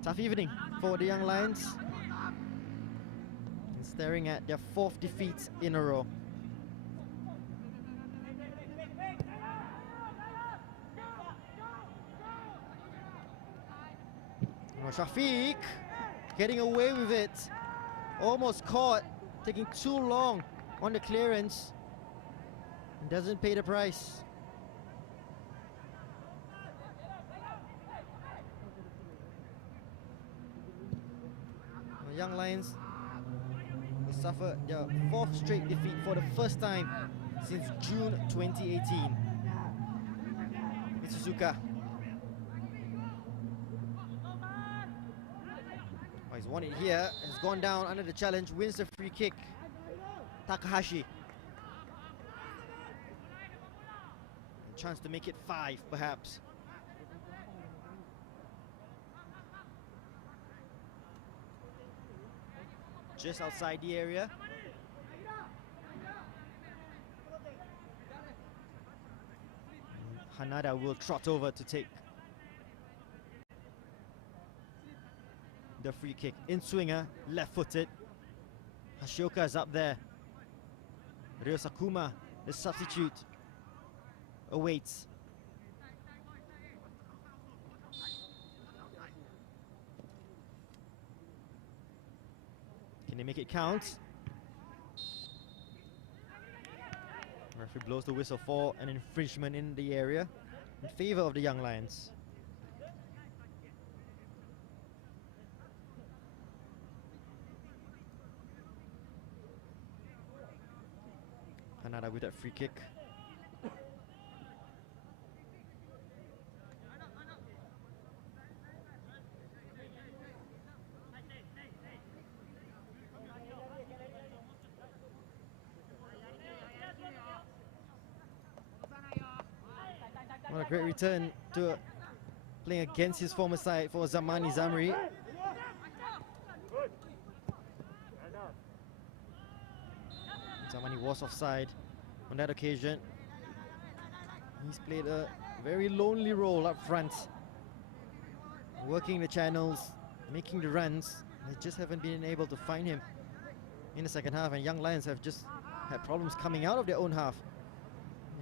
Tough evening for the Young Lions. And staring at their 4th defeat in a row. Oh, Shafiq getting away with it. Almost caught, taking too long on the clearance. And doesn't pay the price. Young Lions will suffer their 4th straight defeat for the first time since June 2018. Mitsuzuka. Oh, he's won it here, has gone down under the challenge, wins the free kick. Takahashi. A chance to make it 5, perhaps. Just outside the area. Hanada will trot over to take the free kick. In swinger, left-footed. Hashioka is up there. Ryo Sakuma, the substitute, awaits. Can they make it count? Referee blows the whistle for an infringement in the area in favor of the Young Lions. Hanada with that free kick. What a great return to playing against his former side for Zamani Zamri. Zamani was offside on that occasion. He's played a very lonely role up front, working the channels, making the runs. They just haven't been able to find him in the second half, and Young Lions have just had problems coming out of their own half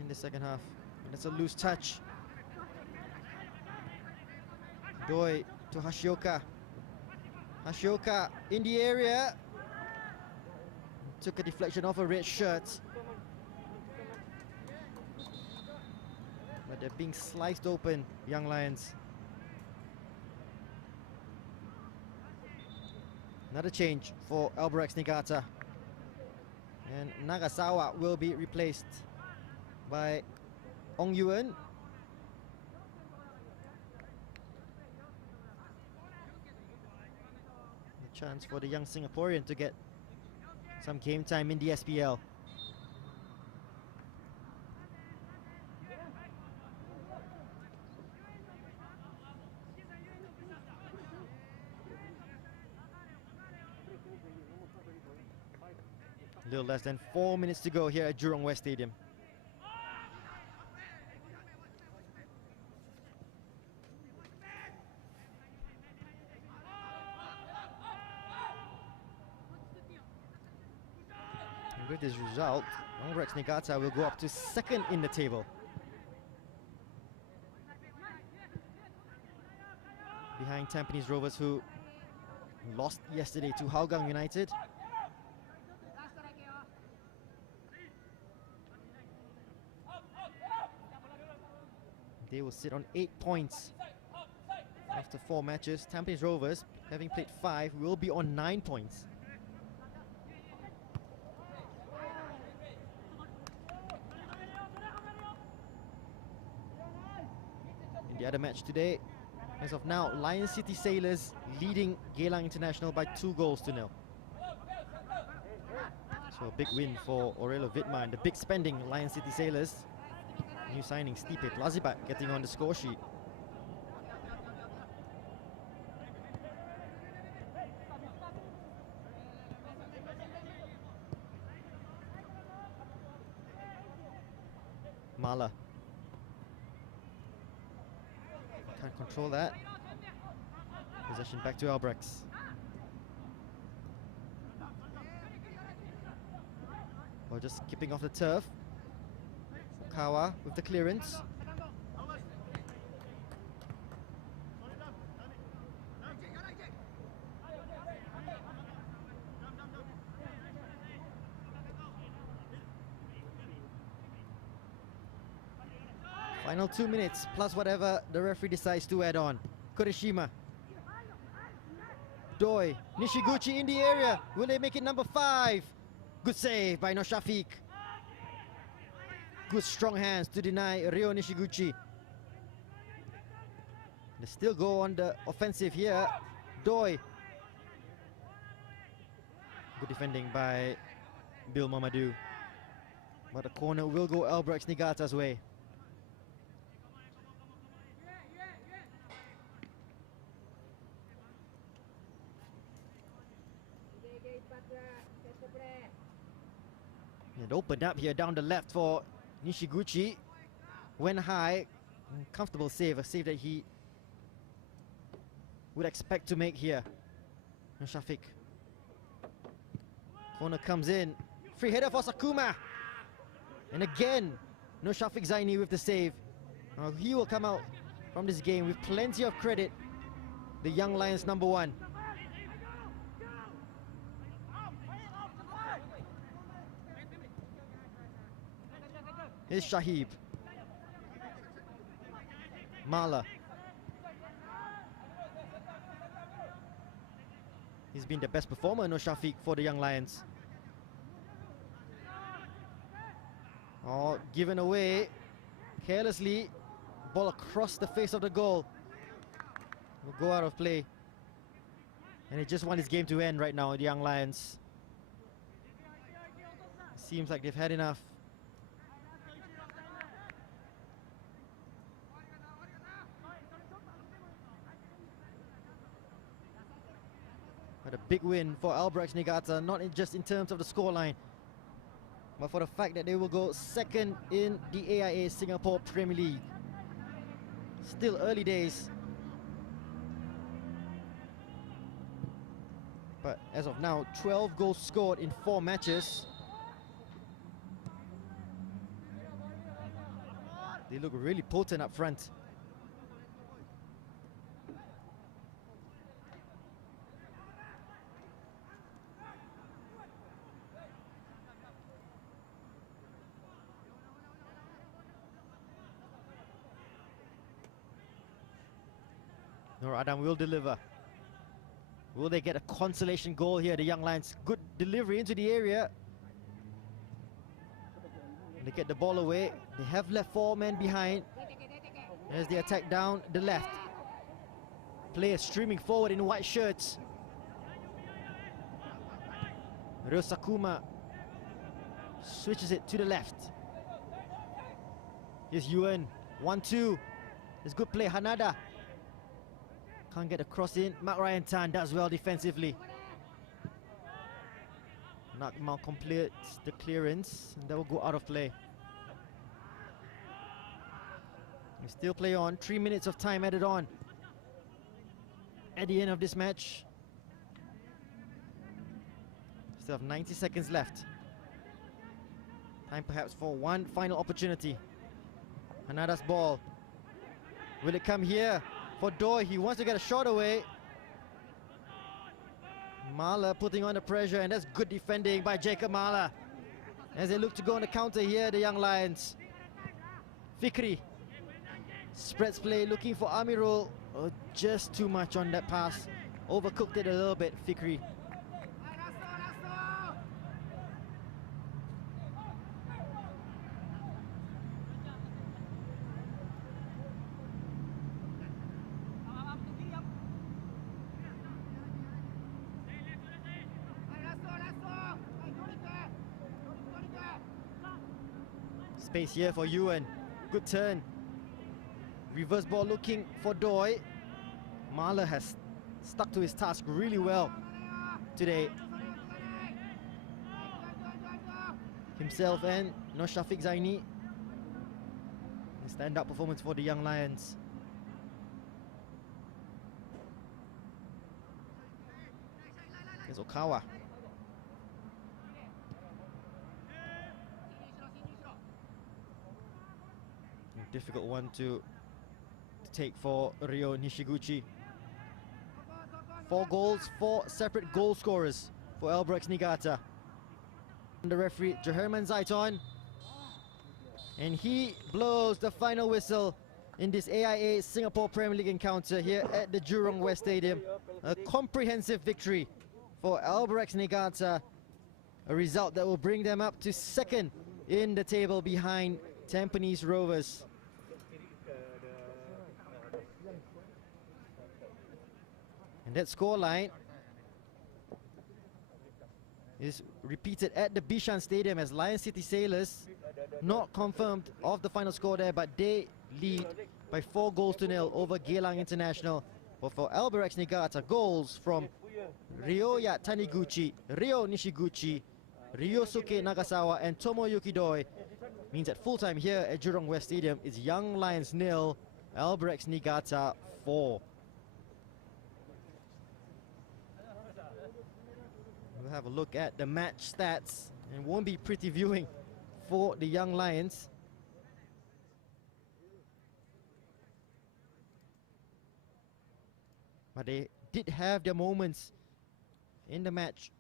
in the second half. And that's a loose touch. Doi to Hashioka. Hashioka in the area. Took a deflection off a red shirt. But they're being sliced open, Young Lions. Another change for Albirex Niigata. And Nagasawa will be replaced by Ong Yuen. A chance for the young Singaporean to get some game time in the SPL. A little less than 4 minutes to go here at Jurong West Stadium. And with this result, Albirex Niigata will go up to second in the table. Behind Tampines Rovers, who lost yesterday to Hougang United. They will sit on 8 points after 4 matches. Tampines Rovers, having played 5, will be on 9 points. In the other match today, as of now, Lion City Sailors leading Geylang International by 2-0. So a big win for Aurelio Vidma and the big spending Lion City Sailors. New signing Stipe Plazibat getting on the score sheet. Mala can't control that. Possession back to Albirex. Or just skipping off the turf. Kawa with the clearance. Final 2 minutes plus whatever the referee decides to add on. Kurishima. Doi. Nishiguchi in the area. Will they make it number 5? Good save by Noshafiq. Good strong hands to deny Ryo Nishiguchi. They still go on the offensive here. Doi. Good defending by Bill Mamadou. But the corner will go Albirex Niigata's way. It opened up here down the left for Nishiguchi. Went high. Comfortable save. A save that he would expect to make here. Shafiq. Corner comes in. Free header for Sakuma. And again, no Shafiq Zaini with the save. Now he will come out from this game with plenty of credit. The Young Lions number 1. Here's Shahib. Mala. He's been the best performer, no Shafiq, for the Young Lions. Oh, given away carelessly. Ball across the face of the goal. Will go out of play. And they just want this game to end right now, the Young Lions. Seems like they've had enough. But a big win for Albirex Niigata, not just in terms of the scoreline, but for the fact that they will go second in the AIA Singapore Premier League. Still early days. But as of now, 12 goals scored in 4 matches. They look really potent up front. Nur Adam will deliver. Will they get a consolation goal here? The Young Lions, good delivery into the area. They get the ball away. They have left 4 men behind as they attack down the left. Players streaming forward in white shirts. Ryo Sakuma switches it to the left. Here's Yuan, 1-2. There's good play, Hanada. Can't get a cross in. Mark Ryan Tan does well defensively. Nakmal completes the clearance, and that will go out of play. We still play on. 3 minutes of time added on at the end of this match. Still have 90 seconds left. Time perhaps for one final opportunity. Hanada's ball. Will it come here for Doi? He wants to get a shot away. Mahler putting on the pressure, and that's good defending by Jacob Mahler. As they look to go on the counter here, the Young Lions. Fikri spreads play, looking for Amirul. Oh, just too much on that pass. Overcooked it a little bit, Fikri. Space here for Yuan. Good turn. Reverse ball looking for Doi. Mahler has stuck to his task really well today. Himself and Shafiq Zaini. A stand-up performance for the Young Lions. There's Okawa. Difficult one to take for Ryo Nishiguchi. 4 goals, 4 separate goal scorers for Albirex Niigata. The referee, Joherman Zaiton. And he blows the final whistle in this AIA Singapore Premier League encounter here at the Jurong West Stadium. A comprehensive victory for Albirex Niigata. A result that will bring them up to 2nd in the table behind Tampines Rovers. And that scoreline is repeated at the Bishan Stadium as Lion City Sailors, not confirmed of the final score there, but they lead by 4 goals to 0 over Geylang International. But for Albirex Niigata, goals from Ryoya Taniguchi, Ryo Nishiguchi, Ryosuke Nagasawa and Tomoyuki Doi means at full time here at Jurong West Stadium it's Young Lions 0, Albirex Niigata 4. We'll have a look at the match stats, and won't be pretty viewing for the Young Lions. But they did have their moments in the match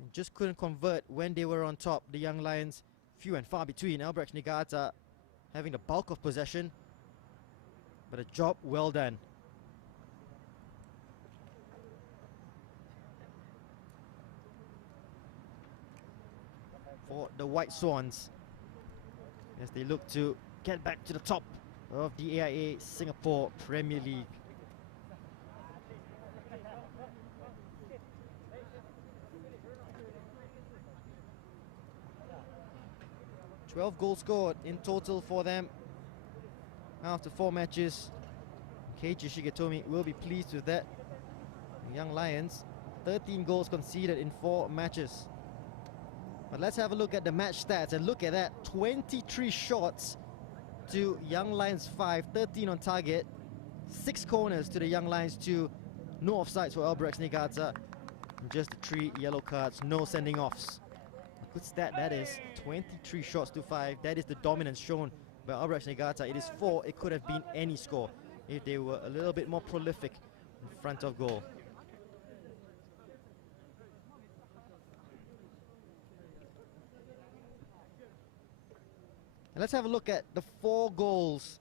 and just couldn't convert when they were on top. The Young Lions, few and far between. Albirex Niigata having the bulk of possession, but a job well done. For the White Swans as they look to get back to the top of the AIA Singapore Premier League. $12 goals scored in total for them after 4 matches. Keiichi Shigetomi will be pleased with that. The Young Lions, 13 goals conceded in 4 matches. But let's have a look at the match stats, and look at that, 23 shots to Young Lions 5, 13 on target, 6 corners to the Young Lions 2, no offsides for Albirex Niigata, and just 3 yellow cards, no sending offs. A good stat that is, 23 shots to 5, that is the dominance shown by Albirex Niigata. It is 4, it could have been any score if they were a little bit more prolific in front of goal. And let's have a look at the 4 goals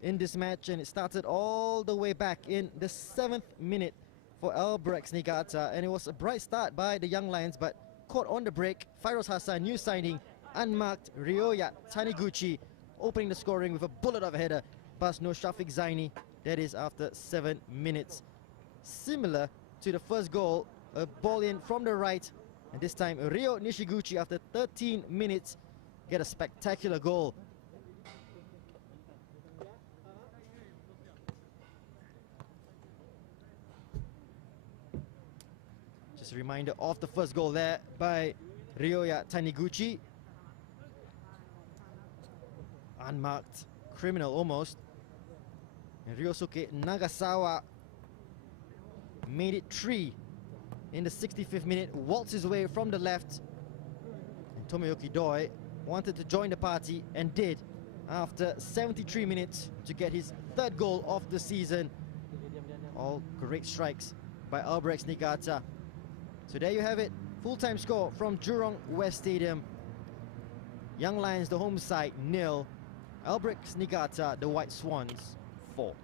in this match, and it started all the way back in the 7th minute for Albirex Niigata, and it was a bright start by the Young Lions, but caught on the break. Fairoz Hassan, new signing, unmarked Ryoya Taniguchi, opening the scoring with a bullet of a header past Shafiq Zaini. That is after 7 minutes. Similar to the first goal, a ball in from the right, and this time Ryo Nishiguchi, after 13 minutes, get a spectacular goal. Just a reminder of the first goal there by Ryoya Taniguchi. Unmarked criminal almost. And Ryosuke Nagasawa made it 3 in the 65th minute, waltzed his way from the left. And Tomoyuki Doi wanted to join the party and did after 73 minutes to get his 3rd goal of the season. All great strikes by Albirex Niigata. So there you have it, full-time score from Jurong West Stadium. Young Lions, the home side, 0. Albirex Niigata, the White Swans, 4.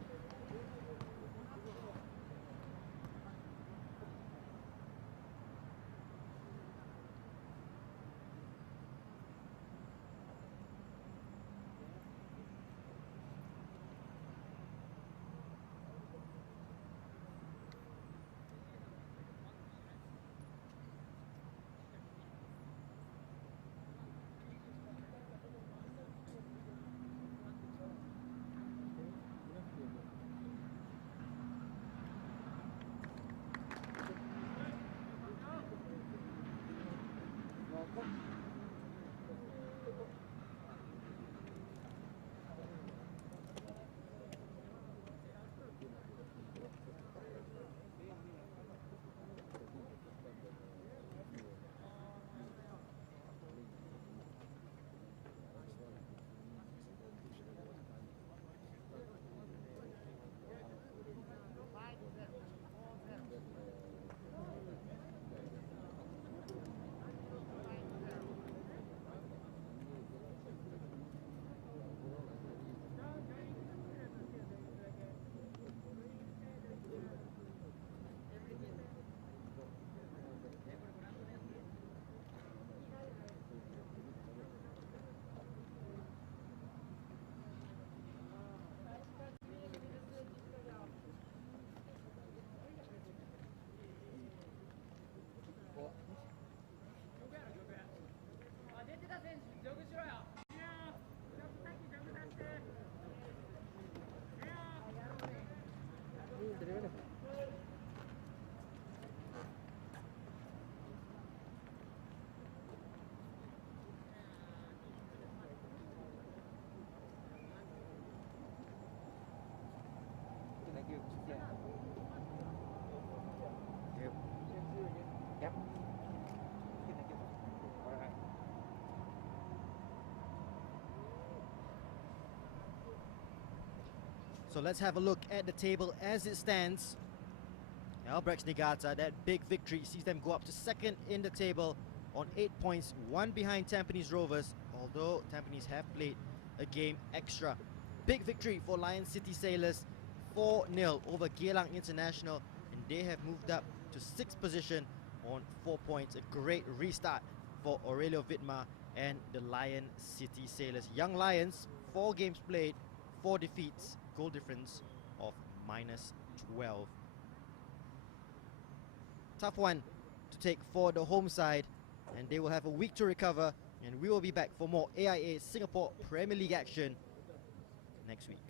So let's have a look at the table as it stands. Albirex Niigata, that big victory sees them go up to 2nd in the table on 8 points, 1 behind Tampines Rovers, although Tampines have played a game extra. Big victory for Lion City Sailors, 4-0 over Geylang International, and they have moved up to 6th position on 4 points. A great restart for Aurelio Vidmar and the Lion City Sailors. Young Lions, 4 games played, 4 defeats, goal difference of -12. Tough one to take for the home side, and they will have a week to recover, and we will be back for more AIA Singapore Premier League action next week.